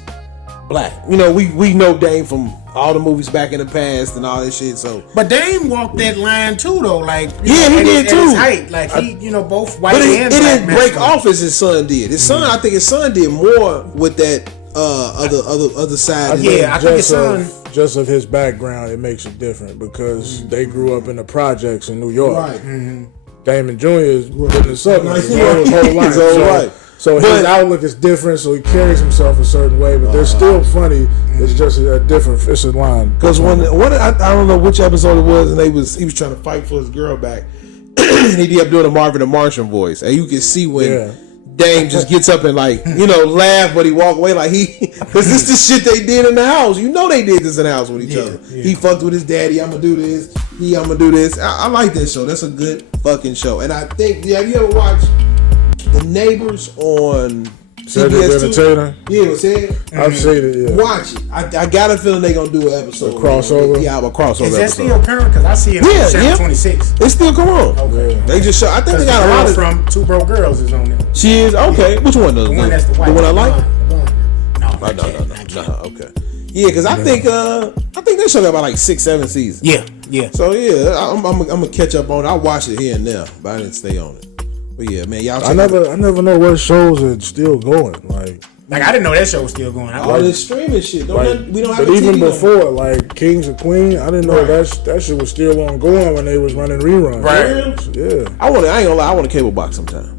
black. You know, we know Dame from all the movies back in the past and all that shit. So, But Dame walked that line too, though. Like, Yeah, he at did his too. height. Like both white but it and didn't black break men. off as his son did. His son, I think his son did more with that other side. Yeah, I think his son. Just of his background, it makes it different because they grew up in the projects in New York. Right. Damon Jr. is in the suburbs his Right. whole life. His whole life. So his But- outlook is different, so he carries himself a certain way, but they're still funny. It's just a different, it's a line. Because I don't know which episode it was, and he was trying to fight for his girl back, and he kept doing a Marvin the Martian voice, and you can see when Dame just gets up and laugh, but he walk away like because this the shit they did in the house. You know they did this in the house with each other. Yeah. He fucked with his daddy. I'm gonna do this. I'm gonna do this. I like that show. That's a good fucking show. And I think have you ever watched The Neighbors on Cedric the CBS Two? Entertainer? Yeah, what's it? I've seen it, yeah. Watch it. I got a feeling they gonna do an episode. A crossover? Yeah, a crossover Is that episode. still current? Because I see it on Channel yeah. 26. It still come on. Okay. They just show. I think they The got a lot girl of. from Two Broke Girls is on there. She is okay. Which one does? The one that's the white. The one I like. The blonde. No, No. Okay. Yeah, because I think that show got about like 6-7 seasons. Yeah. So yeah, I'm gonna catch up on it. I watch it here and there, but I didn't stay on it. But yeah, man, y'all. I never know what shows are still going. Like, I didn't know that show was still going. all this streaming shit. We don't have. But a even TV no more. before, like Kings of Queen, I didn't know that shit was still ongoing when they was running reruns. Right. Yeah. I ain't gonna lie. I want a cable box sometimes.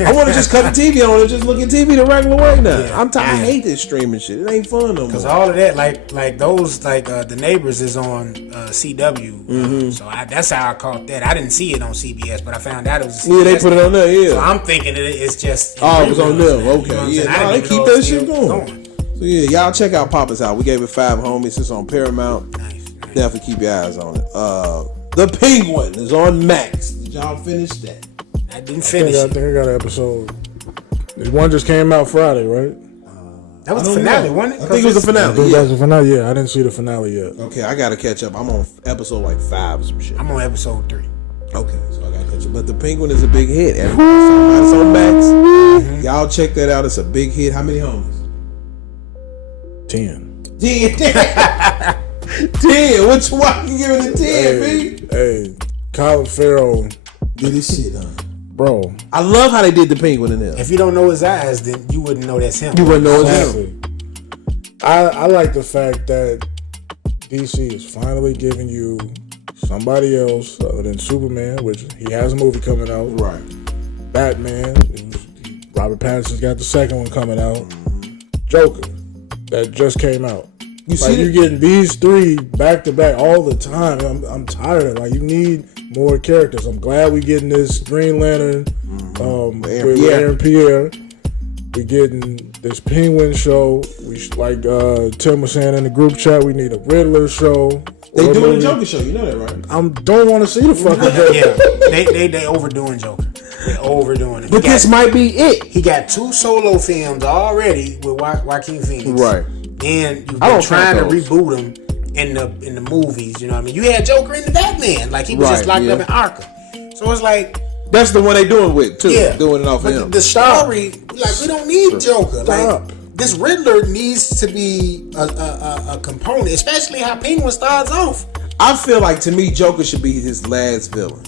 I want to just cut the TV on and just look at TV the regular way now. Yeah. I'm tired. I hate this streaming shit. It ain't fun no Because more. all of that, like those, The Neighbors is on CW. So that's how I caught that. I didn't see it on CBS, but I found out it was a CBS. Yeah, they put it on there. Yeah. So I'm thinking it's just. Oh, it was on them. You know Okay. what I'm Yeah, saying? I no, didn't they even keep know that it was shit still going. So yeah, y'all check out Papa's House. We gave it 5 homies. It's on Paramount. Nice. Definitely keep your eyes on it. The Penguin is on Max. Did y'all finish that? I didn't I finish think it. I got an episode. This one just came out Friday, right? That was the finale, wasn't it? I think it was the I finale. think Yeah. that's the finale. Yeah, I didn't see the finale yet. Okay, I gotta catch up. I'm on episode like 5 or some shit. I'm on episode 3. Okay, so I gotta catch up. But the Penguin is a big hit. Everybody's on Max. Y'all check that out. It's a big hit. How many homies? 10. 10. 10. Why you giving it 10, B? Hey, Colin Farrell, Get this shit on. bro. I love how they did the Penguin in there. If you don't know his eyes, then you wouldn't know that's him. You wouldn't know it's him. Exactly. I like the fact that DC is finally giving you somebody else other than Superman, which he has a movie coming out. Right. Batman, Robert Pattinson's got the second one coming out. Joker, that just came out. You see, you're getting these three back to back all the time. I'm tired of it. Like, you need more characters. I'm glad we getting this Green Lantern with Aaron Pierre. We getting this Penguin show. Like Tim was saying in the group chat, we need a Riddler show. They doing a Joker show. You know that, right? I don't want to see the fucking Joker. Yeah, they overdoing Joker. They're overdoing it. But this might be it. He got 2 solo films already with Joaquin Phoenix. Right. And you've been trying to reboot him in the movies. You know what I mean? You had Joker in the Batman. Like, he was just locked up in Arkham. So it's like... That's the one they doing with, too. Yeah. Doing it off but him. The story, like, we don't need Joker. Stop. Like, this Riddler needs to be a component, especially how Penguin starts off. I feel like, to me, Joker should be his last villain.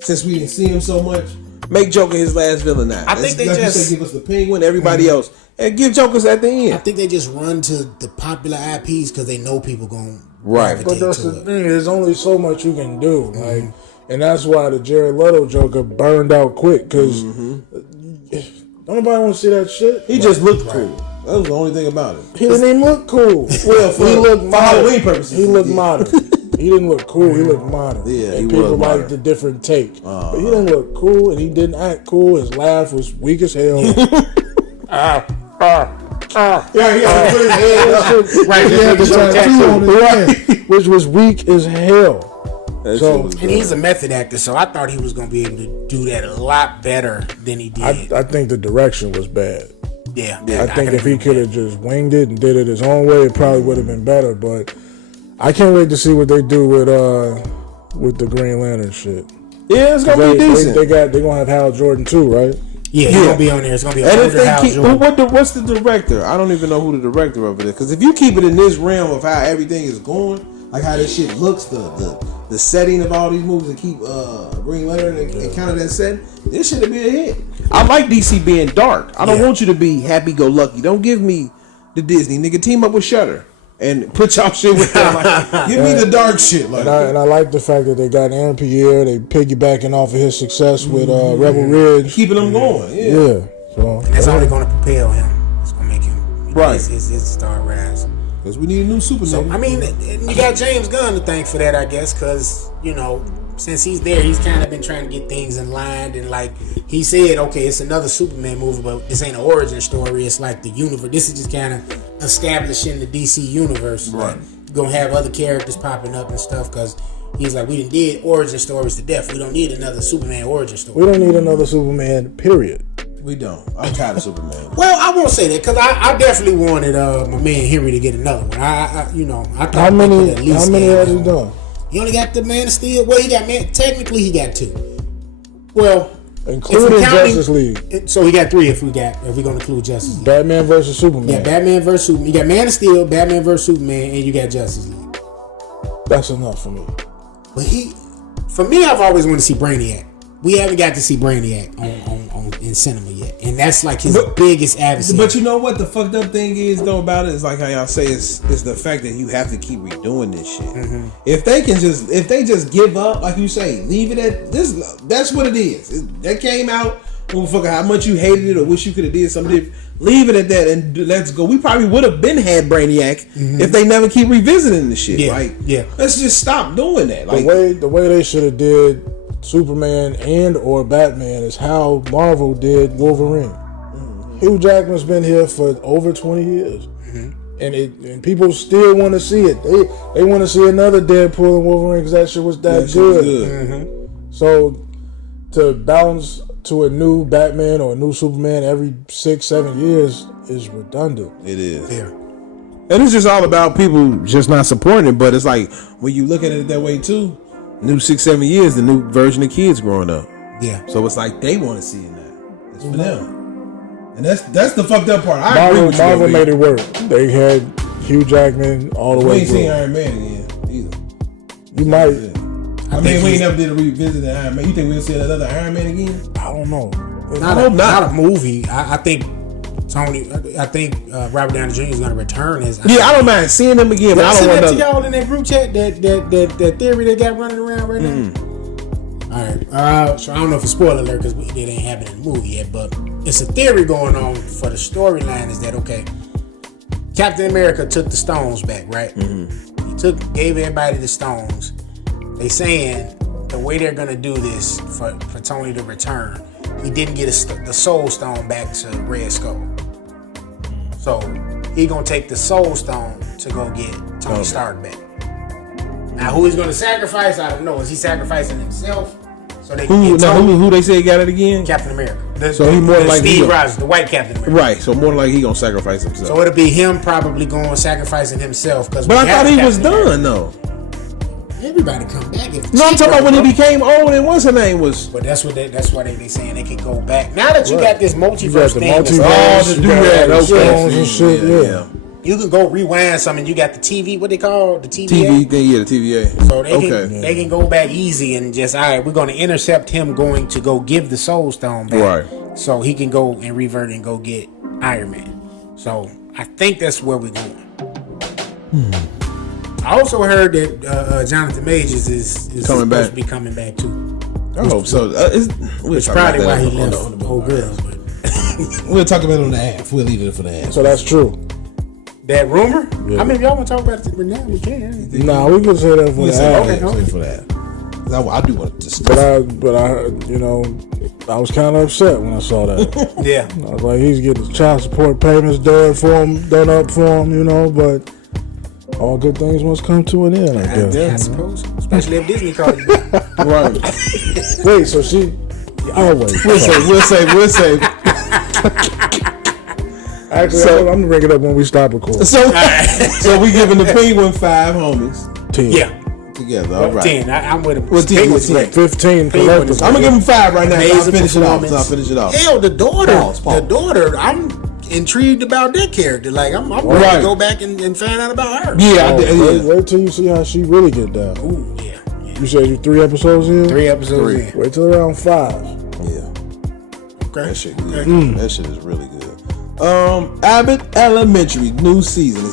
Since we didn't see him so much, make Joker his last villain now. I think they like just... You say, give us the Penguin, everybody else, and give Jokers at the end. I think they just run to the popular IPs because they know people going to Right. But that's the thing. There's only so much you can do. Like, and that's why the Jared Leto Joker burned out quick, because don't nobody want to see that shit. He just looked cool. That was the only thing about it. He didn't even look cool. Well, he looked for Halloween purposes. He looked modern. He didn't look cool. He looked modern. Yeah, and he people was liked the different take. But he didn't look cool, and he didn't act cool. His laugh was weak as hell. Yeah, he had to put his head up. Right, he had the tattoo on his hand, which was weak as hell. So, and he's a method actor, so I thought he was going to be able to do that a lot better than he did. I think the direction was bad. Yeah, I think if he could have just winged it and did it his own way, it probably would have been better. But I can't wait to see what they do with the Green Lantern shit. Yeah, it's gonna be decent. They're gonna have Hal Jordan too, right? Yeah, he's gonna be on there. It's gonna be and if older they Hal keep, Jordan. what's the director? I don't even know who the director of it is. Because if you keep it in this realm of how everything is going, like how this shit looks, the setting of all these movies, and keep Green Lantern and kind of that setting, this should be a hit. I like DC being dark. I don't want you to be happy-go-lucky. Don't give me the Disney nigga. Team up with Shudder and put y'all shit with them. Like, give me the dark shit. Like, and I like the fact that they got Aaron Pierre. They piggybacking off of his success with Rebel Ridge, keeping them going. Yeah. So And that's only gonna propel him. It's gonna make him right. His star rise. Because we need a new Superman. So I mean, and you got James Gunn to thank for that, I guess, because since he's there, he's kind of been trying to get things in line, and like he said, okay, it's another Superman movie, but this ain't an origin story. It's like the universe. This is just kind of establishing the DC universe. Right. Like, gonna have other characters popping up and stuff because he's like, we did origin stories to death. We don't need another Superman origin story. We don't need another Superman. Period. We don't. I'm tired of Superman. Well, I won't say that because I definitely wanted my man Henry to get another one. I thought How many? at least How many has he done? He only got the Man of Steel. Well, technically he got 2. Well, including Justice League. So he got 3 if we're gonna include Justice League. Batman versus Superman. Yeah, Batman versus Superman. You got Man of Steel, Batman versus Superman, and you got Justice League. That's enough for me. But for me, I've always wanted to see Brainiac. We haven't got to see Brainiac in cinema yet, and that's like his biggest adversary. But you know what the fucked up thing is though about it is like how y'all say is the fact that you have to keep redoing this shit. Mm-hmm. If they just give up, like you say, leave it at this. That's what it is. That came out. Motherfucker, how much you hated it or wish you could have did something different. Leave it at that and let's go. We probably would have been had Brainiac if they never keep revisiting the shit. Let's just stop doing that. Like, the way they should have did Superman and or Batman is how Marvel did Wolverine. Hugh Jackman's been here for over 20 years, and people still want to see it. They want to see another Deadpool and Wolverine because that shit was that good. So to bounce to a new Batman or a new Superman every 6-7 years is redundant. It is. Yeah. And it's just all about people just not supporting it. But it's like when you look at it that way too. New 6-7 years, the new version of kids growing up. Yeah. So it's like they want to see it now. It's for them. And that's the fucked up part. I agree with you. Marvel made it work. They had Hugh Jackman all the way ain't through. seen Iron Man again either. You might. I mean, we ain't never did a revisit of Iron Man. You think we'll see another Iron Man again? I don't know. Not a movie. I think Robert Downey Jr. is going to return as. I don't mind seeing him again, but I don't want to y'all in that group chat that theory they got running around right now. All right, so I don't know if it's spoiler alert because it ain't happening in the movie yet, but it's a theory going on for the storyline is that okay, Captain America took the stones back, right? He gave everybody the stones. They saying the way they're gonna do this for Tony to return, he didn't get the Soul Stone back to Red Skull, so he gonna take the Soul Stone to go get Tony Stark back. Now, who he's gonna sacrifice? I don't know. Is he sacrificing himself? So they who they say got it again? Captain America. So he more like Steve Rogers, the white Captain America. Right. So more like he gonna sacrifice himself. So it'll be him probably going sacrificing himself. But I thought he was done though. Everybody come back. No, I'm talking about when he became old and what's her name was. But that's why they saying they can go back. Now that you got this multiverse thing, and shit. Yeah. You can go rewind something. You got the TV, what they call the TVA? TV thing, yeah, the TVA. So they can go back easy and just, all right, we're going to intercept him going to go give the Soul Stone back. Right. So he can go and revert and go get Iron Man. So I think that's where we're going. I also heard that Jonathan Majors is supposed to be coming back too. I hope so. It's probably why he left Old Girls. We'll talk about it on the app. We'll leave it for the app. So that's true. That rumor? Yeah. I mean, if y'all want to talk about it now, we can. Nah, we can say that for the app. Okay, for that. I do want to discuss. But I was kind of upset when I saw that. Yeah. I was like, he's getting his child support payments done up for him, but all good things must come to an end, I guess. I suppose. Especially if Disney called you back. Right. Wait, so she... Oh, wait. We'll say. Actually, I'm going to bring it up when we stop recording. So we giving the Penguin 5 homies. 10. Yeah. Together, all right. 10. I'm with him. What's 10? 15 collectively. I'm going to give him 5 right now. I'll finish it off. Hell, the daughter, I'm intrigued about that character. Like, I'm ready to go back and find out about her. Yeah, wait till you see how she really get down. Ooh, yeah. You said you 3 episodes in? 3 episodes in. Wait till around 5. Yeah. Okay. That shit good. That shit is really good. Abbott Elementary, new season.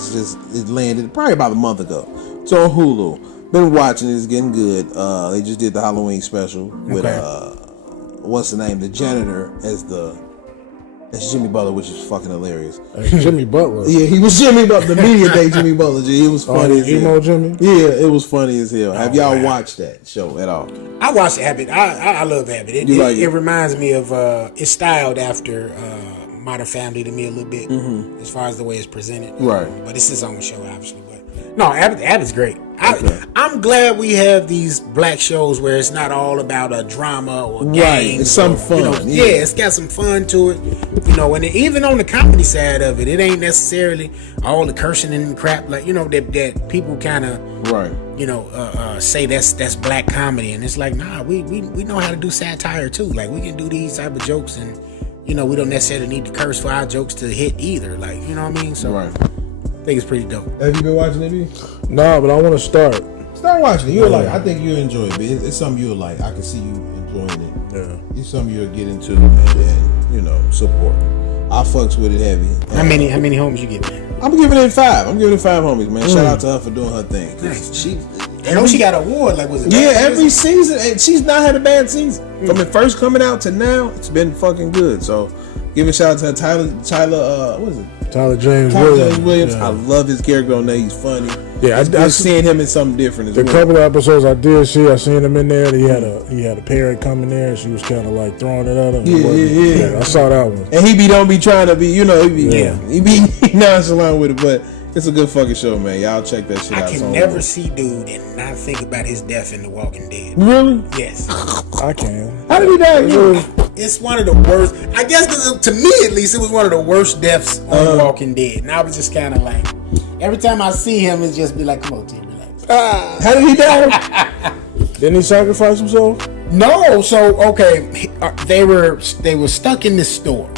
It landed probably about a month ago. It's on Hulu. Been watching it. It's getting good. They just did the Halloween special with what's the name? The janitor as Jimmy Butler, which is fucking hilarious. Jimmy Butler. Yeah, he was Jimmy Butler. The media day Jimmy Butler. It was funny as emo hell. Jimmy? Yeah, it was funny as hell. Have y'all watched that show at all? I watched Abbott. I love Abbott. It reminds me of it's styled after Modern Family to me a little bit as far as the way it's presented. Right. But it's his own show, obviously. But no, Abbott's great. I'm glad we have these black shows where it's not all about a drama or gangs. Right. It's some fun. It's got some fun to it. And even on the comedy side of it, it ain't necessarily all the cursing and crap that people kind of say that's black comedy, and it's like, nah, we know how to do satire too. Like, we can do these type of jokes, and we don't necessarily need to curse for our jokes to hit either. Like, you know what I mean? So I think it's pretty dope. Have you been watching it, B? No, but I want to start. Start watching it. You'll like. I think you'll enjoy it. It's something you'll like. I can see you enjoying it. Yeah. It's something you'll get into and support. I fucks with it heavy. How many homies you get, man? I'm giving it 5. I'm giving it 5 homies, man. Shout out to her for doing her thing. Nice. I know she got an award. Like, was it? Yeah, every season, and she's not had a bad season. From it first coming out to now, it's been fucking good. So, give a shout out to Tyler. What is it? Tyler James Williams. Yeah. I love his character on there. He's funny. Yeah, I seen him in something different. The couple of episodes I did see, I seen him in there. He had a parent come in there, and she was kind of like throwing it at him. Yeah. I saw that one. And he don't be trying to be, he be nonchalant with it, but it's a good fucking show, man. Y'all check that shit out. I can never see dude and not think about his death in The Walking Dead. Really? Yes. I can. How did he die? It's one of the worst. I guess to me at least, it was one of the worst deaths on The Walking Dead. And I was just kind of like, every time I see him, it's just be like, come on, Tim, relax. How did he die? Didn't he sacrifice himself? No. So okay, they were stuck in this store.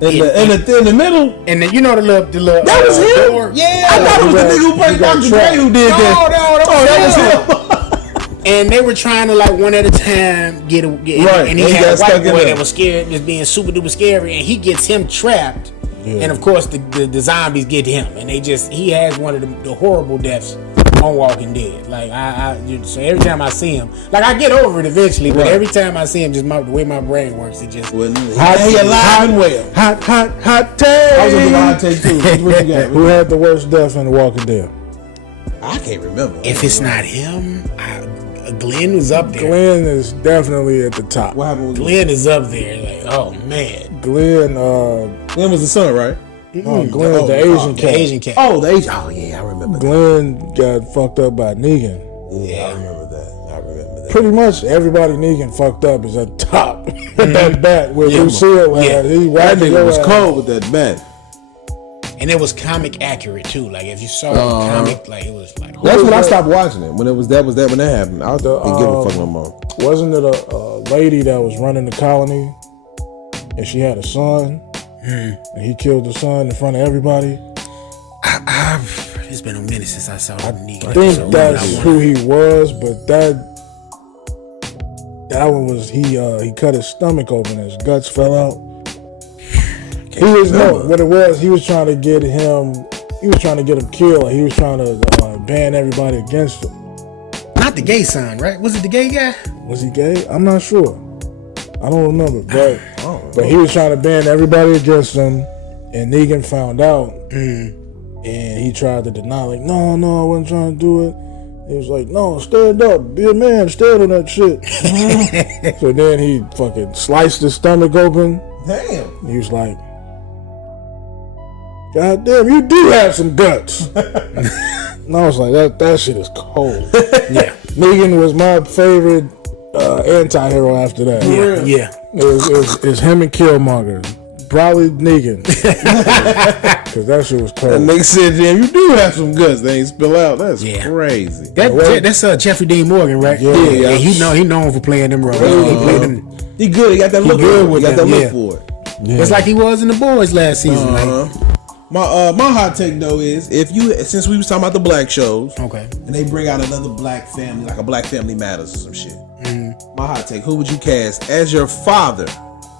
In the middle, and then the little that was him. Door. Yeah, I thought it was the nigga who played Dr. Dre who did that. No, that was him. And they were trying to, like, one at a time get right. And he had a white boy that was scared, just being super duper scary, and he gets him trapped. Yeah. And of course the zombies get him, and he has one of the horrible deaths on Walking Dead. Like so every time I see him, like I get over it eventually, but every time I see him, just the way my brain works, it just He alive and well. Hot take. I was gonna give a hot take too. What you got? Who had the worst death in The Walking Dead? I can't remember. if it's not him, Glenn was up there. Glenn is definitely at the top. What happened with Glenn is up there. Like, oh man, Glenn, Glenn was the son, right? Glenn, the Asian cat. the Asian cat. Oh, the Asian. Oh yeah, I remember that. Glenn got fucked up by Negan. Yeah, I remember that. Pretty much everybody Negan fucked up is at the top. That bat with Lucille, Yeah. he That nigga was ass. cold with that bat. And it was comic accurate too. Like if you saw the comic, like it was like That's when I stopped watching it. When that when that happened. I didn't give a fuck no more. Wasn't it a lady that was running the colony and she had a son and he killed the son in front of everybody? it's been a minute since I saw Negan. I think that's who he was, but that one was he cut his stomach open, his guts fell out. He was what it was. He was trying to get him. He was trying to get him killed. He was trying to ban everybody against him. Not the gay son, right? Was it the gay guy? Was he gay? I'm not sure. I don't remember, but he was trying to ban everybody against him, and Negan found out, and he tried to deny, like, no, I wasn't trying to do it. He was like, no, stand up, be a man, stand on that shit. So then he fucking sliced his stomach open. Damn. He was like, God damn, you do have some guts. And I was like, that shit is cold. Yeah. Negan was my favorite anti-hero after that. Yeah. It was him and Killmonger. Probably Negan. Because that shit was cold. That nigga said, damn, you do have some guts. They ain't spill out. That's crazy. That's Jeffrey Dean Morgan, right? Yeah. He known for playing them roles. He played them. He good. He got that look good for it. with He got that them, look for it. Yeah. It's like he was in The Boys last season. Like, My hot take though is since we was talking about the black shows, okay. and they bring out another black family, like a Black Family Matters or some shit. My hot take: who would you cast as your father,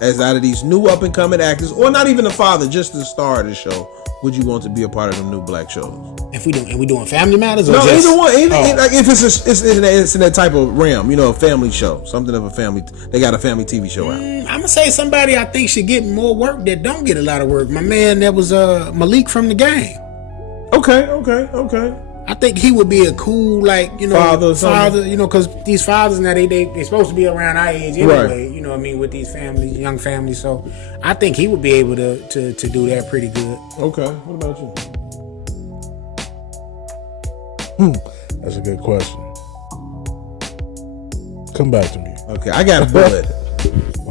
as out of these new up and coming actors, or not even the father, just the star of the show? Would you want to be a part of the new black shows? If we doing Family Matters, or No, just, either one. Like if it's in that type of realm, a family show, something of a family. They got a family TV show out. I'm gonna say somebody I think should get more work that don't get a lot of work. My man, that was Malik from The Game. Okay. I think he would be a cool, Father, because these fathers now they supposed to be around our age anyway. Right. You know what I mean, with these families, young families. So I think he would be able to do that pretty good. Okay. What about you? That's a good question. Come back to me. Okay, I got Bud.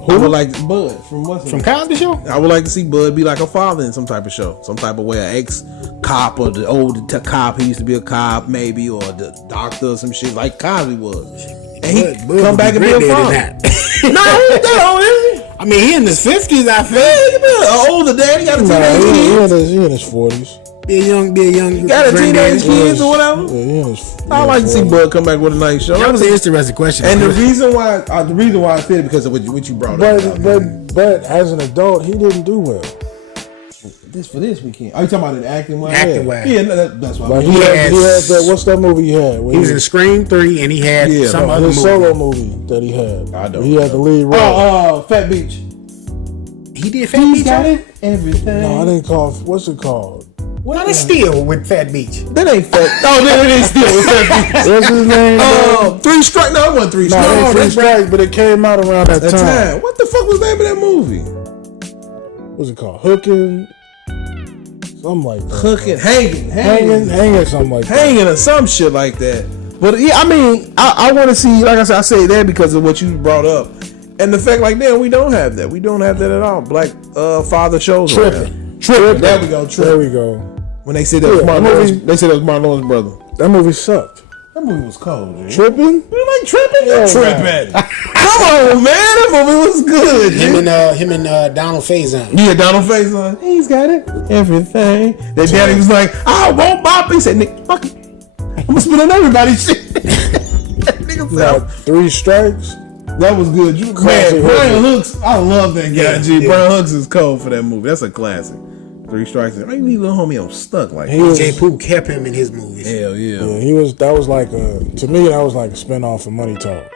Who would like Bud from Cosby Show? I would like to see Bud be like a father in some type of show, some type of way, an ex-cop or the old cop. He used to be a cop, maybe, or the doctor or some shit like Cosby was. And he come back and be a father. No, he's that old, isn't he? I mean, he in his 50s. I feel He can be an older dad. He got a teenage kid. He in his 40s. be a young. Got a teenage kids or whatever. Yeah, I like to see Bud come back with a nice show. That was an interesting question. And the reason why I said it because of what you brought up. But as an adult, he didn't do well. This we can't. Are you talking about an acting wise? Acting wise. Yeah, that's why. Like he had that. What's that movie he had? He was in Scream 3, and he had some other his movie. solo movie that he had. I don't. He had the lead role. Fat Beach. He did Fat Beach. Got it. Everything. No, I didn't call. What's it called? No, that's still with Fat Beach. That ain't Fat. Oh, that ain't still with Fat Beach. What's his name? 3 Strikes. No, it wasn't 3 Strikes. No, it ain't 3 Strikes, but it came out around that time. What the fuck was the name of that movie? What's it called? Hooking. Something like that. Hooking, hanging, something like that. Hanging or some shit like that. But yeah, I mean, I want to see, like I said, I say that because of what you brought up. And the fact, like, damn, we don't have that. We don't have that at all. Black father shows. Tripping. There we go. Tripping. There we go. When they said that was Martin Lawrence, they said that was Martin Lawrence's brother. That movie sucked. That movie was cold, dude. Tripping? You like Tripping? Yeah, Tripping. Come on, man. That movie was good. Him and Donald Faison. Yeah, Donald Faison. He's got it. Everything. That daddy was like, I won't bop. He said, Nick, fuck it. I'm gonna spit on everybody's shit. That nigga Now, 3 Strikes. that was good. Man, Brian Hooks. I love that guy. G. Brian Hooks is cold for that movie. That's a classic. 3 strikes. Maybe leave little homie on stuck like He was, Jay Pooh kept him in his movies. hell yeah. yeah, he was. That was like to me, that was like a spinoff of Money Talks.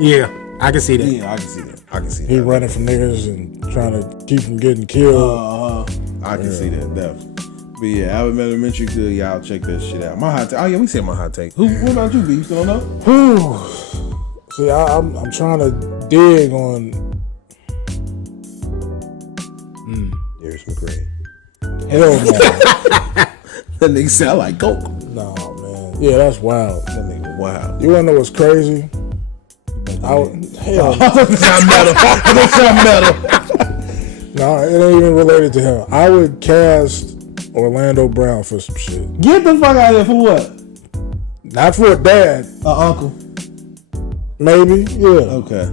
Yeah, I can see that. Yeah, I can see that. I can see He that. running from niggas and trying to keep from getting killed. I can see that, definitely. But yeah, Albert Elementary, good. Y'all check that shit out. My hot take. Oh yeah, we said my hot take. What about you, B? You still don't know? Whew. See, I'm trying to dig on. Darius McCray. Hell no. That nigga sound like Coke. No, man. Yeah, that's wild. That nigga wow. You wanna know what's crazy? Hell no. That sound metal. No, it ain't even related to him. I would cast Orlando Brown for some shit. Get the fuck out of here for what? Not for a dad, Uncle. maybe. Yeah. Okay.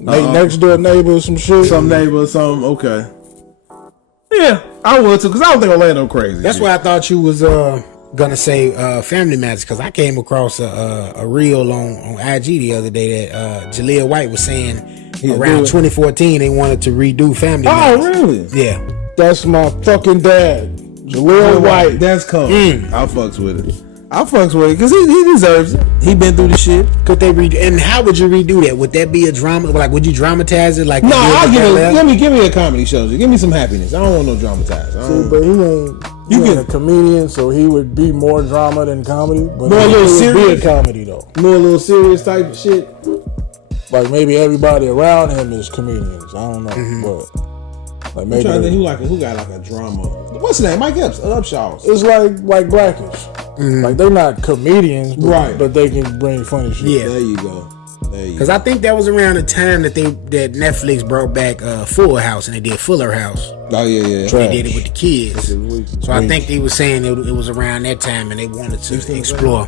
Next door neighbor or some shit. Some neighbor, some okay. Yeah, I would too, because I don't think Orlando crazy. That's why I thought you was gonna say Family Matters, because I came across a reel on IG the other day that Jaleel White was saying around 2014 they wanted to redo Family Matters. Oh, really? Yeah. That's my fucking dad, Jaleel White. That's cool. I fucks with it. I fucks with it because he deserves it. He been through the shit. Could they redo? And how would you redo that? Would that be a drama? Like, would you dramatize it? Like, No, you did I'll with LL? give me a comedy show. Give me some happiness. I don't want no dramatized. I See, don't- but he ain't a comedian, so he would be more drama than comedy. But More a little he would serious? be a comedy though. More a little serious type shit. Like maybe everybody around him is comedians. I don't know, but like I'm maybe trying to think they- who got like a drama. What's his name? Mike Epps, Upshaws. it's like Blackish. Like they're not comedians, but, Right. but they can bring funny shit. Yeah. There you go. There you Because go. I think that was around the time that Netflix brought back Full House and they did Fuller House. Oh yeah. Trash. They did it with the kids. So I think they were saying it was around that time and they wanted to explore.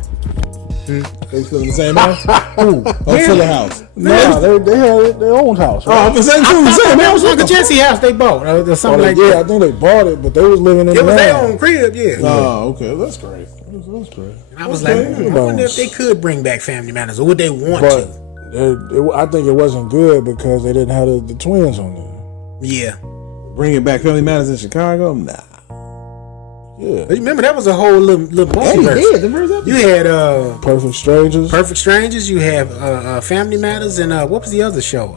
They still in the same house. Fuller House. Nah, they had their own house. Oh, Right? I'm saying I thought same that was house. like a Jesse house they bought or something like yeah, that. I think they bought it, but they was living in It the was their land. own crib, yeah. Oh, okay. That's great. That's great. I was like, I wonder if they could bring back Family Matters or would they want But to? I think it wasn't good because they didn't have the twins on there. Yeah. Bringing back Family Matters in Chicago? Nah. Yeah, Remember, that was a whole little multiverse. The first episode. You had Perfect Strangers. Perfect Strangers, you have Family Matters, and what was the other show?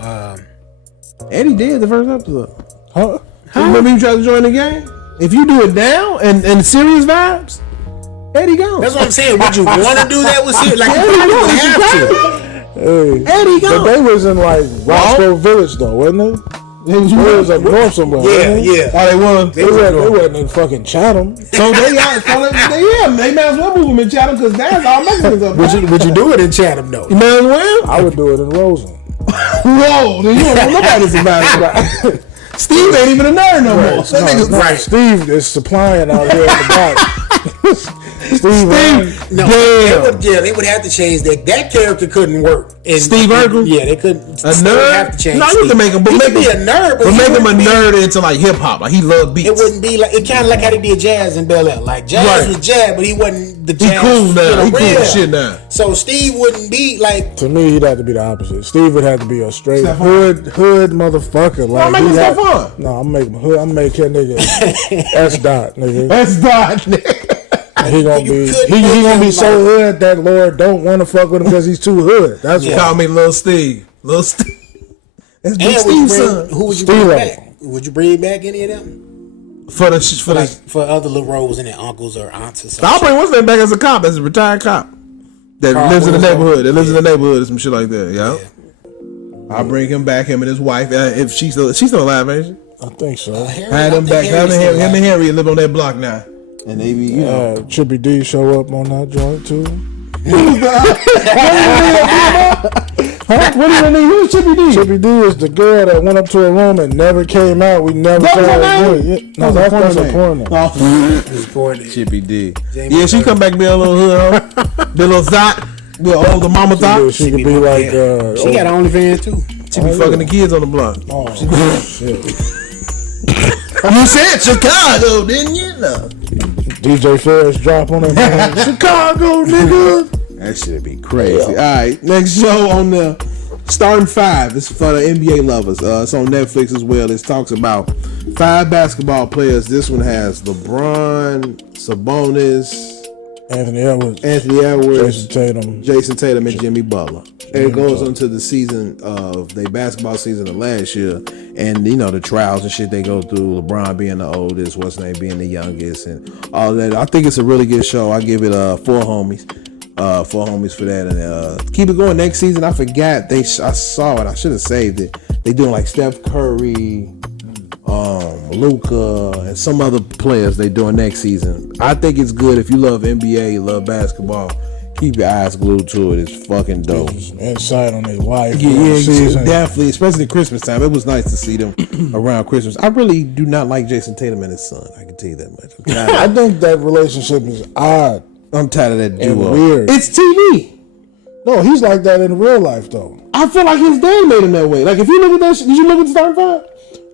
Eddie did the first episode. Huh? Remember you tried to join the game? If you do it now and serious vibes, Eddie gone. That's what I'm saying. Would you want to do that with serious? Like, you probably would have to. Hey, Eddie but gone. they was in like Roscoe Village though, wasn't they? They was up north somewhere. Yeah, wasn't they? yeah. Oh, they won. They wasn't in fucking Chatham. So they might as well move them in Chatham because that's all Mexicans up there. Would you do it in Chatham though? You might as well. I would do it in Roseland. Whoa, then you don't want nobody to survive. Steve ain't even a nerd no more. That nigga's No, right. Steve is supplying out here in the back. Steve, No, they would have to change that. That character couldn't work. And Steve Urkel? Yeah, they couldn't. A They would have to nerd? change No, you have to Steve. make him, but He make could be him a nerd, but he make him a wouldn't be- nerd into like hip hop. Like he love beats. It wouldn't be like it kind of like how they did jazz in Bel Air. Like jazz Right. was jazz, but he wasn't the He jazz. cool now. He cool real. as shit now. So Steve wouldn't be like. to me, he'd have to be the opposite. Steve would have to be a straight Stefan. hood motherfucker. Like make him he had- Stefan. No, I'm making hood. I'm making nigga S dot nigga. That's not nigga. He gonna You be could he make gonna him be so like- hood that Lord don't want to fuck with him because he's too hood. That's what. Call me Lil Steve. Lil Steve. That's Big And would you Steve's bring, son. who would you Steve-O. bring back? Would you bring back any of them? For the Like for other little roles in their uncles or aunts or something. I'll bring what's that back as a cop, as a retired cop that Carl lives in the Wilson. neighborhood. That lives in the neighborhood or some shit like that. Yeah. I'll bring him back. Him and his wife. If she's still alive, ain't she? I think so. Had him back. Him and Harry live on that block now. And they be, you know. Trippy D show up on that joint too. What do you mean? Who's Chippy D? Trippy D is the girl that went up to a room and never came out. We never That saw was her her name? again. No, that's a porn name. It's important. Chippy D. Jamie Yeah, she come back be a little hood, be a little thot, be an older mama thot. She could be like She got OnlyFans too. She be fucking the kids on the block. oh shit. You said Chicago, didn't you? No. DJ Ferris drop on her. Chicago nigga. That shit be crazy. All right, next show on the Starting 5. It's for the NBA lovers. It's on Netflix as well. It talks about 5 basketball players. This one has LeBron, Sabonis, Anthony Edwards, Jason Tatum, and Jimmy Butler. And it goes into the season of the basketball season of last year, and you know the trials and shit they go through. LeBron being the oldest, what's his name being the youngest, and all that. I think it's a really good show. I give it 4 homies. 4 homies for that, and keep it going next season. I forgot I saw it. I should have saved it. They doing like Steph Curry, Luka, and some other players they doing next season. I think it's good if you love NBA, you love basketball. Keep your eyes glued to it. It's fucking dope. Insight on their life. Yeah, definitely. Especially Christmas time. It was nice to see them around Christmas. I really do not like Jason Tatum and his son. I can tell you that much. I think that relationship is odd. I'm tired of that duo. Weird. It's TV. No, he's like that in real life though. I feel like his dad made him that way. Like if you look at that, did you look at the Starting 5?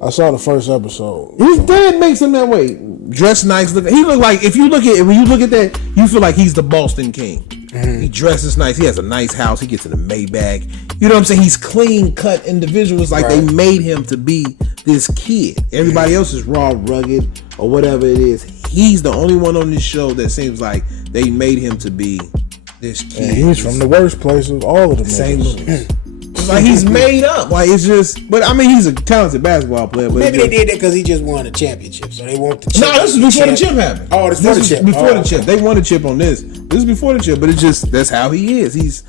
I saw the first episode. His dad makes him that way. Dressed nice. He look like when you look at that, you feel like he's the Boston King. Mm-hmm. He dresses nice. He has a nice house. He gets in a Maybach. You know what I'm saying? He's clean cut individuals. Like they made him to be this kid. Everybody else is raw, rugged, or whatever it is. He's the only one on this show that seems like they made him to be this kid. And he's from the worst place of all of them. St. Louis. It's like he's made up. Like it's just, but I mean, he's a talented basketball player. But maybe they did that because he just won a championship, so they want the chip. No, this is before the chip happened. Oh, this was before the chip. They won a chip on this. This is before the chip, but it's just that's how he is. He's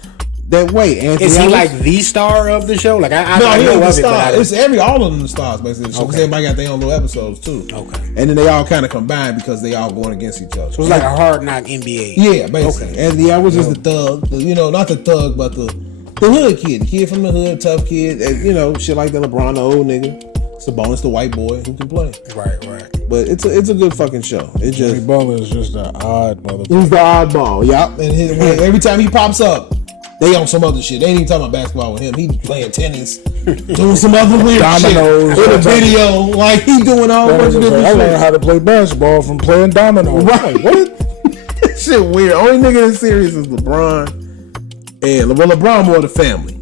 that way. Anthony is he like the star of the show? Like I know the of star. It, it's all of them the stars basically. Because everybody got their own little episodes too. Okay. And then they all kind of combine because they all going against each other. So it's like a hard knock NBA. Yeah, basically. Okay. Anthony Edwards is the thug. Not the thug, but the hood kid. The kid from the hood, tough kid. And, shit like that. LeBron, the old nigga. Sabonis, the white boy who can play. Right. But it's a good fucking show. It just Jimmy Butler is just an odd motherfucker. He's the oddball. Yup. And every time he pops up, they on some other shit. They ain't even talking about basketball with him. He playing tennis, doing some other weird dominoes shit. In a video, like he doing all bunch of different shit. I learned how to play basketball from playing dominoes. Right? What? Shit weird. Only nigga in series is LeBron, and LeBron more the family.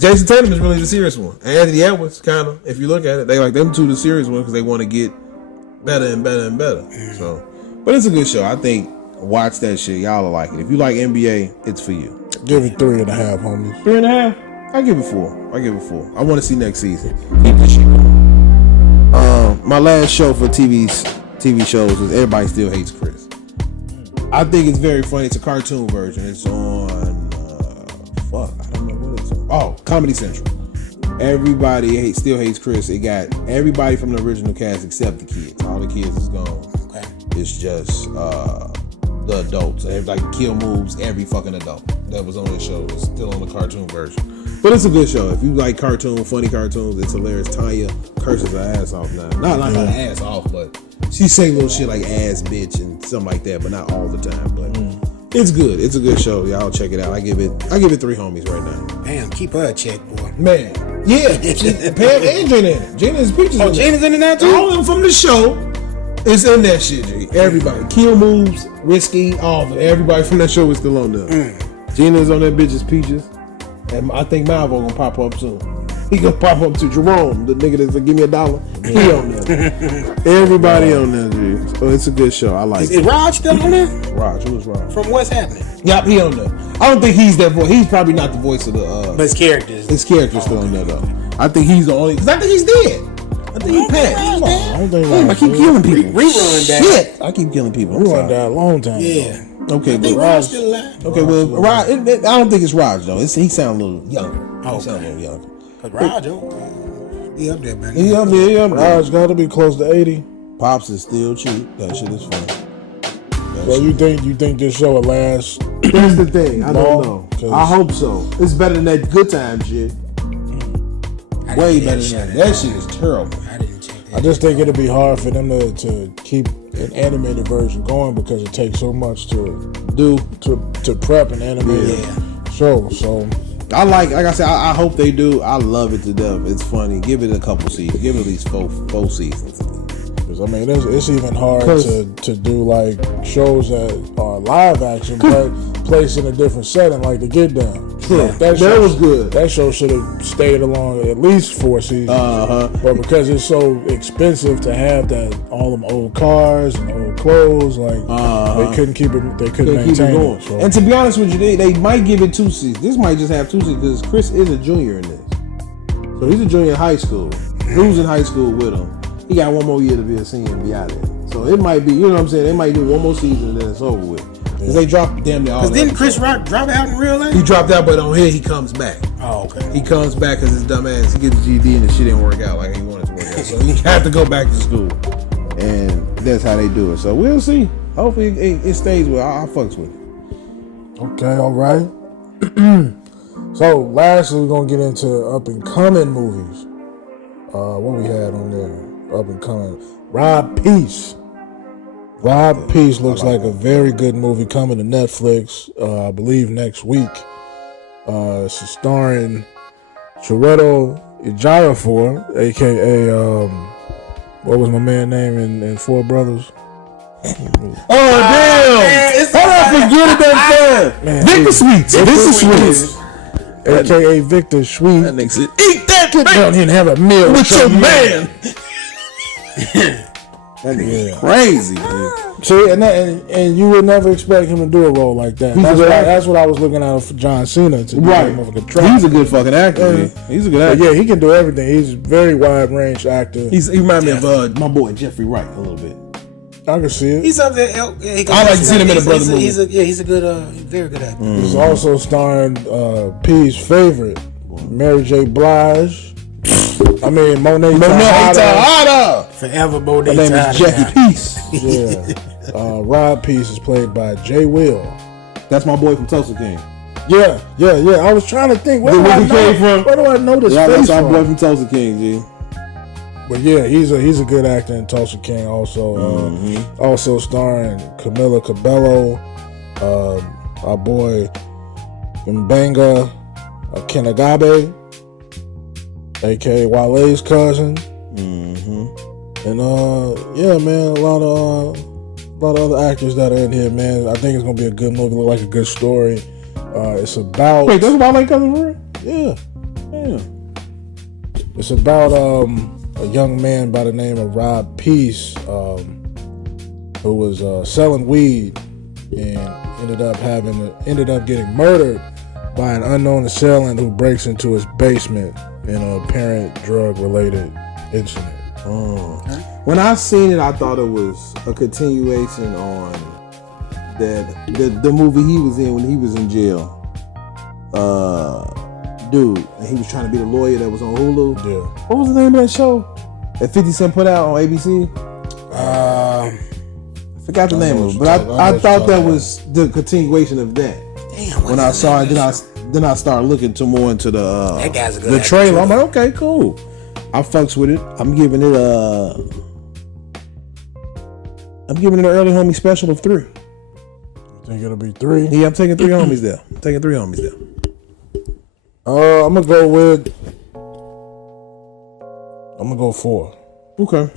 Jason Tatum is really the serious one. And Anthony Edwards, kind of. If you look at it, they like them two the serious one because they want to get better and better and better. So, but it's a good show. I think watch that shit. Y'all will like it. If you like NBA, it's for you. Give it 3.5, homies. 3.5? I give it 4. I want to see next season. Keep this shit going. My last show for TV shows is Everybody Still Hates Chris. I think it's very funny. It's a cartoon version. It's on I don't know what it's on. Oh, Comedy Central. Everybody Still Hates Chris. It got everybody from the original cast except the kids. All the kids is gone. Okay. It's just the adults. Like kill moves every fucking adult that was on the show is still on the cartoon version. But it's a good show. If you like funny cartoons, it's hilarious. Tanya curses her ass off now. Not like her ass off, but she say little shit like ass bitch and something like that, but not all the time. But it's good. It's a good show. Y'all check it out. I give it 3 homies right now. Damn, keep her a check, boy. Man. Yeah. Pam and Gina in it. Gina's peaches. Oh, Gina's in it now too? All of them from the show is in that shit, G. Everybody. Kill moves, risky, all of it. Everybody from that show is still on there. Gina's on that bitch's peaches. And I think Malvo gonna pop up soon. He gonna pop up to Jerome, the nigga that's like, give me $1. He on there. Everybody on there, G. So it's a good show. I like it. Is Raj still on there? Raj, who's Raj? From What's Happening? Yep, he on there. I don't think he's that voice. He's probably not the voice of the but his characters. His character's still on there though. I think he's the only because I think he's dead. I think he passed. I keep killing people. Rerun that. Shit. I keep killing people. Rerun that a long time ago. Yeah. Okay, but Raj still alive. Okay, well, Raj, I don't think it's Raj though. He sounds a little younger. Oh, he sounds a little younger. Cause Raj, he up there, man. He up there. Raj got to be close to 80. Pops is still cheap. That shit is funny. So you think this show will last? That's the thing. I don't know. I hope so. It's better than that Good Time shit. Way better than that. That shit is terrible. I didn't check that. I just think it'll be hard for them to keep an animated version going because it takes so much to prep an animated show. So I like I said, I hope they do. I love it to death. It's funny. Give it a couple seasons. Give it at least four seasons. Because I mean, it's even hard to do like shows that are live action, but placed in a different setting, like The Get Down. True. Like, that was good. That show should have stayed along at least 4 seasons. But because it's so expensive to have that, all them old cars and old clothes, like they couldn't keep it. They couldn't maintain it. So. And to be honest with you, they might give it 2 seasons. This might just have 2 seasons because Chris is a junior in this. So he's a junior in high school. Who's in high school with him? He got 1 more year to be a senior and be out of it. So it might be, you know what I'm saying? They might do 1 more season and then it's over with. Because they dropped damn near all. Because didn't Chris Rock drop out in real life? He dropped out, but on here he comes back. Oh, okay. He comes back because his dumb ass, he gets a GD and the shit didn't work out like he wanted to work out. So he had to go back to school. And that's how they do it. So we'll see. Hopefully it stays well. I fucks with it. Okay, all right. So lastly, we're going to get into up-and-coming movies. What we had on there? Up-and-coming. Rob Peace. Rob Peace looks like a very good movie coming to Netflix, I believe next week. It's starring Chiwetel Ejiofor, a.k.a. What was my man name in Four Brothers? Oh, damn! How did I forget about that? Victor Sweets. This is Sweets. A.k.a. Victor Sweet. That nigga said, eat that Get down here and have a meal with your man. That nigga Yeah. crazy, dude. See, and you would never expect him to do a role like that. That's what I was looking at for John Cena to do. Right. Right. He's a good fucking actor, man. He's a good actor. Yeah, he can do everything. He's a very wide range actor. He reminds me of my boy Jeffrey Wright a little bit. I can see it. He's up there. I like to see him in a brother movie. He's a good, very good actor. He's also starring P's favorite, Mary J. Blige. I mean, Monet Tejada. Forever Monet Her name is Jackie Peace. Yeah. Rob Peace is played by Jay Will. That's my boy from Tulsa King. Yeah. I was trying to think, where do I know this face That's our from? boy from Tulsa King, G. But yeah, he's a good actor in Tulsa King also. Also starring Camila Cabello, our boy Mbanga Kenagabe, aka Wale's cousin. And yeah, man, a lot of other actors that are in here, man. I think it's gonna be a good movie. Look like a good story. It's about Wait, that's Wale's cousin for real? yeah. It's about a young man by the name of Rob Peace, who was selling weed and ended up getting murdered by an unknown assailant who breaks into his basement in an apparent drug-related incident. When I seen it, I thought it was a continuation on the movie he was in when he was in jail. Dude, and he was trying to be the lawyer that was on Hulu. Yeah. What was the name of that show that 50 Cent put out on ABC? I forgot the name of it, but I thought that was the continuation of that. Damn, When I saw it, then I started looking more into that guy's a good the actor trailer. too. I'm like, okay, cool. I fucks with it. I'm giving it an early homie special of 3. You think it'll be 3? Yeah, I'm taking 3 homies there. I'm gonna go 4. Okay.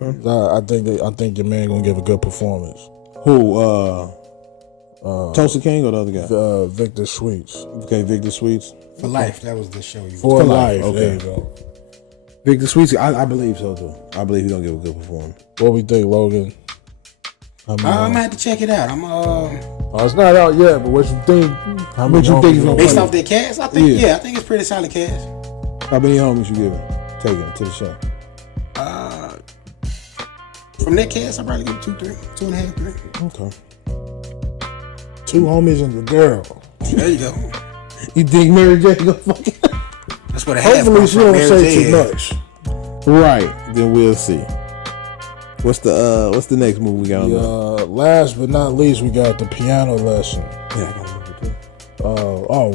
I think your man gonna give a good performance. Who? Tulsa King or the other guy? Victor Sweets. Okay, Victor Sweets. For Life, that was the show you For life. okay. There you go. Victor Sweets, I believe so too. I believe he's gonna give a good performance. What we think, Logan? I'm gonna have to check it out. It's not out yet, but what you think? How What you think he's gonna Based play? off their cast, I think Yeah. I think it's pretty solid cast. How many homies you giving? Taking it to the show. From that cast, I probably give it 2, 3, 2.5, 3. Okay. 2 homies and the girl. There you go. You think Mary J gonna fucking? That's what I have. Hopefully she don't say too much. Right. Then we'll see. What's the next movie we got on there? Last but not least, we got The Piano Lesson. Yeah, I got a movie too.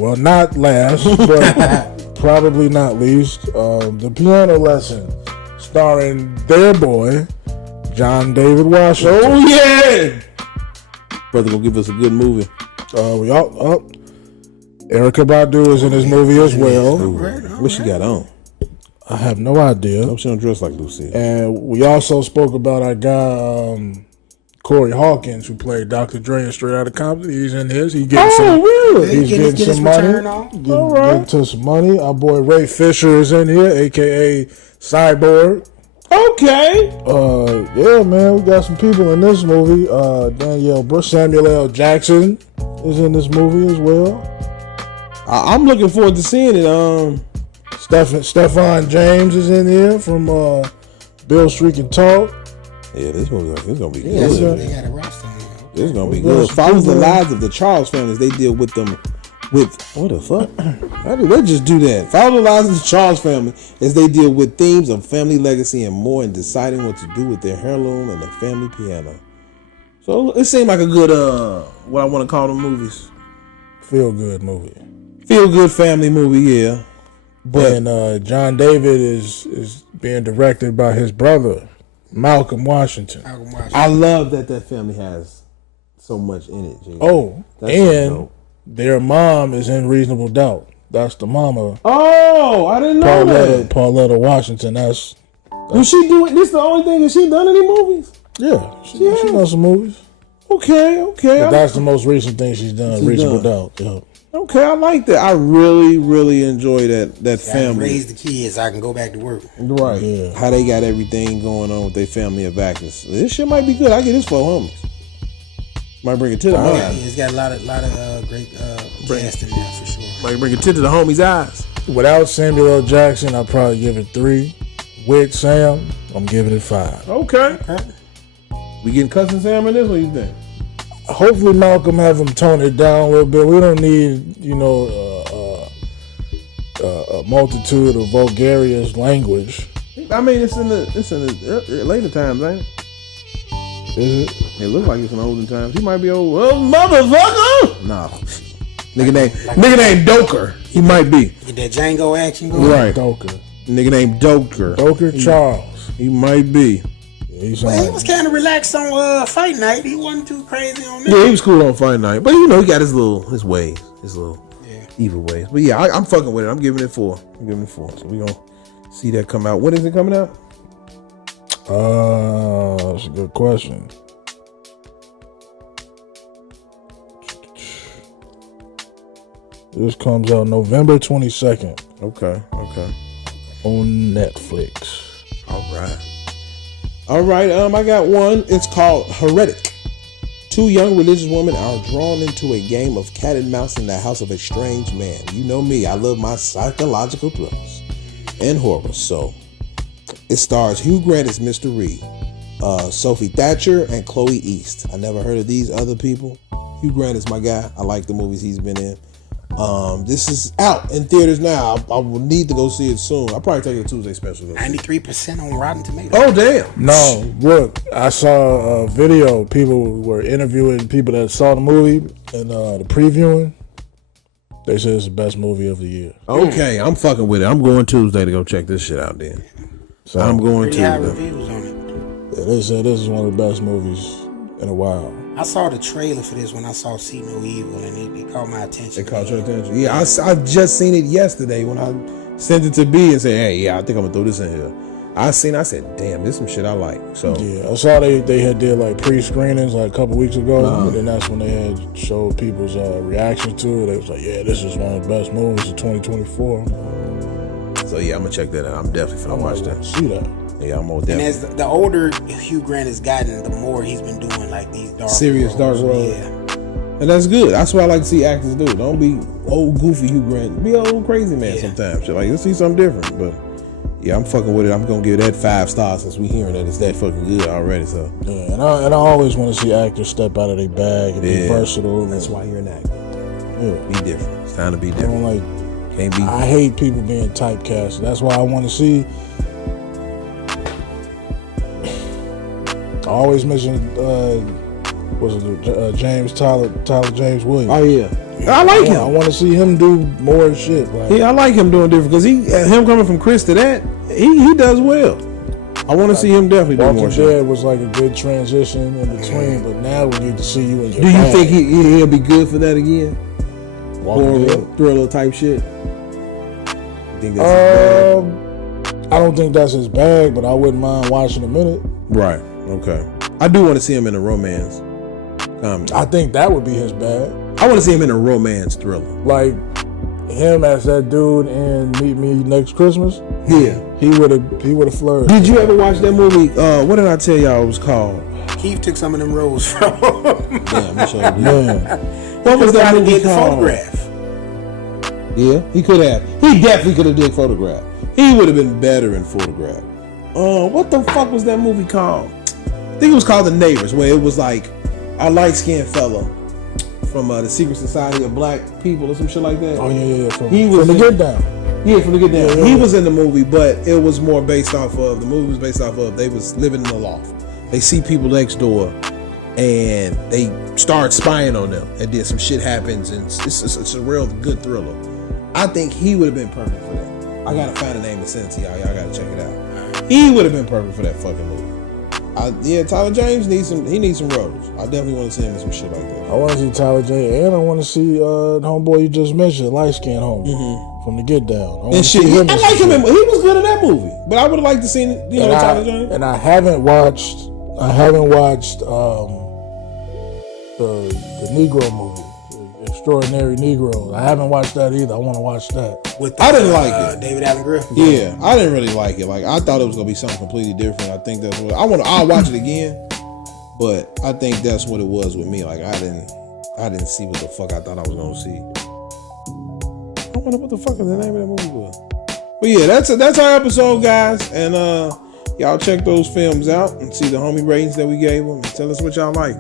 Well, not last, but probably not least. The Piano Lesson, starring their boy, John David Washington. Oh yeah, brother, gonna give us a good movie. Erykah Badu is in this movie as well. What she got on? I have no idea. Hope she don't dress like Lucille. And we also spoke about our guy Corey Hawkins, who played Dr. Dre in Straight Outta Compton. He's in his. He getting some. Really? He's getting Get his some money. return on. Getting to some money. Our boy Ray Fisher is in here, aka Cyborg. Okay. Yeah, man, we got some people in this movie. Danielle Brooks, Samuel L. Jackson is in this movie as well. I'm looking forward to seeing it. Stefan James is in here from Bill Street Can Talk. Yeah, this movie is gonna be Yeah, good. they got a roster on there. This is gonna be good. Follows the lives of the Charles families. They deal with them with what the fuck? How did they just do that? Follow the lives of the Charles family as they deal with themes of family legacy and more in deciding what to do with their heirloom and their family piano. So it seemed like a good what I want to call them movies. Feel good movie. Feel good family movie, yeah. But And John David is being directed by his brother, Malcolm Washington. I love that family has so much in it, G. Oh, That's so and dope. their mom is in Reasonable Doubt. That's the mama, Oh, I didn't know that. Pauletta Washington. That's Was she doing this? The only thing that she done any movies? yeah. She done some movies. Okay. But that's the most recent thing she's done. Reasonable done. Doubt. Yeah. Okay, I like that. I really enjoy that I can family. raise the kids. I can go back to work. Right. Yeah. How they got everything going on with their family of actors. This shit might be good. I get this for homies. Might bring it to the Yeah, homies. it's got a lot of great cast in there for sure. Might bring it to the homies' eyes. Without Samuel L. Jackson, I'd probably give it 3. With Sam, I'm giving it 5. Okay. Okay. We getting Cousin Sam in this? What you think? Hopefully Malcolm have him tone it down a little bit. We don't need, a multitude of vulgarious language. I mean, it's in the later times, ain't it? Is it? It looks like it's in olden times. He might be old. Oh, motherfucker! No. Nigga named Doker. He might be. Get that Django action going. Right. Doker. Nigga named Doker. Charles. He might be. Yeah, he's Well, he on. was kind of relaxed on fight night. He wasn't too crazy on that. Yeah, he was cool on Fight Night. But he got his ways. His little evil ways. But yeah, I'm fucking with it. I'm giving it 4. So we gonna see that come out. When is it coming out? That's a good question. This comes out November 22nd Okay. on Netflix. All right. I got one. It's called Heretic. 2 young religious women are drawn into a game of cat and mouse in the house of a strange man. You know me. I love my psychological thrillers and horror. So it stars Hugh Grant as Mr. Reed, Sophie Thatcher, and Chloe East. I never heard of these other people. Hugh Grant is my guy. I like the movies he's been in. This is out in theaters now. I will need to go see it soon. I'll probably take it to Tuesday special. 93% on Rotten Tomatoes. Oh damn! No, look, I saw a video. People were interviewing people that saw the movie and the previewing. They said it's the best movie of the year. Okay, I'm fucking with it. I'm going Tuesday to go check this shit out. Then So I'm going Pretty high Tuesday. reviews on it. yeah, they said this is one of the best movies in a while. I saw the trailer for this when I saw See No Evil, and it caught my attention. It caught your attention. Yeah, I just seen it yesterday when I sent it to B and said, "Hey, yeah, I think I'm gonna throw this in here." I said, "Damn, this some shit I like." So Yeah, I saw they had did like pre-screenings like a couple weeks ago, and then that's when they had showed people's reactions to it. They was like, "Yeah, this is one of the best movies of 2024." yeah, I'm gonna check that out. I'm definitely gonna watch that. See that? Yeah, I'm gonna And definitely. as the older Hugh Grant has gotten, the more he's been doing like these dark Serious dark roles. Yeah. And that's good. That's what I like to see actors do. Don't be old goofy Hugh Grant. Be an old crazy man sometimes. Shit, like, let's see something different. But yeah, I'm fucking with it. I'm gonna give that 5 stars since we hearing that it's that fucking good already. So Yeah, and I always want to see actors step out of their bag and be versatile. that's why you're an actor. Yeah. Be different. It's time to be I different. don't like. Can't be. I hate people being typecast. That's why I want to see. I always mention James Tyler James Williams. Oh yeah, I like I him. want to see him do more shit. Like, Yeah, I like him doing different because him coming from Chris to that, he does well. I want to see him definitely do Walking more shit. Dead was like a good transition in between, but now we need to see you in your Do you bag. think he'll be good for that again? Walking Horror, Dead? thriller type shit. You think that's his bag? I don't think that's his bag, but I wouldn't mind watching a minute. Right. Okay. I do want to see him in a romance comedy. I think that would be his bag. I want to see him in a romance thriller. Like him as that dude in Meet Me Next Christmas. Yeah. He would have flourished. Did you ever watch that movie? What did I tell y'all it was called? Keith took some of them roles from him. Damn, I'm sure. Man, What was that movie Did the called? Photograph. Yeah, he could have. He definitely could have did Photograph. He would have been better in Photograph. What the fuck was that movie called? I think it was called The Neighbors, where it was like a light-skinned fella from the Secret Society of Black People or some shit like that. oh yeah. From the the Get Down. Yeah, from the Get Down. Yeah. He was in the movie, but it was more based off of they was living in the loft. They see people next door, and they start spying on them, and then some shit happens, and it's a real good thriller. I think he would have been perfect for that. I gotta find a name and send it to y'all. Y'all gotta check it out. He would have been perfect for that fucking movie. Tyler James needs some roles. I definitely want to see him in some shit like that. I want to see Tyler J. And I want to see the homeboy you just mentioned, light skinned homie from the Get Down. And shit, I like him. He was good in that movie, but I would have liked to see Tyler James. And I haven't watched the Negro movie, the Extraordinary Negroes. I haven't watched that either. I want to watch that. I didn't like it. David Allen Griffith. Yeah, I didn't really like it. Like I thought it was gonna be something completely different. I think that's what I'll watch it again, but I think that's what it was with me. Like I didn't see what the fuck I thought I was gonna see. I wonder what the fuck is the name of that movie was. But yeah, that's our episode, guys, and y'all check those films out and see the homie ratings that we gave them. And tell us what y'all like.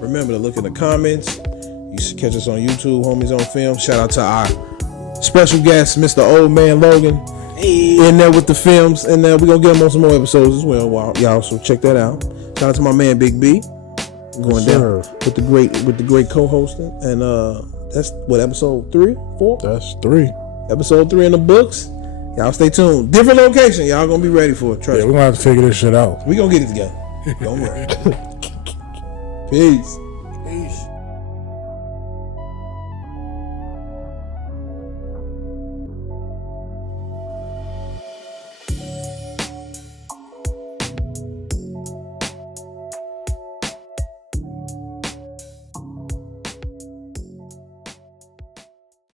Remember to look in the comments. You should catch us on YouTube, Homies on Film. Shout out to our special guest, Mr. Old Man Logan, in there with the films, and we're gonna get him on some more episodes as well, y'all. So check that out. Shout out to my man Big B, going down with the great co-hosting, and that's what episode 3, 4. That's 3. Episode 3 in the books. Y'all stay tuned. Different location. Y'all gonna be ready for it. Trust me. We're gonna have to figure this shit out. We gonna get it together. Don't worry. Peace.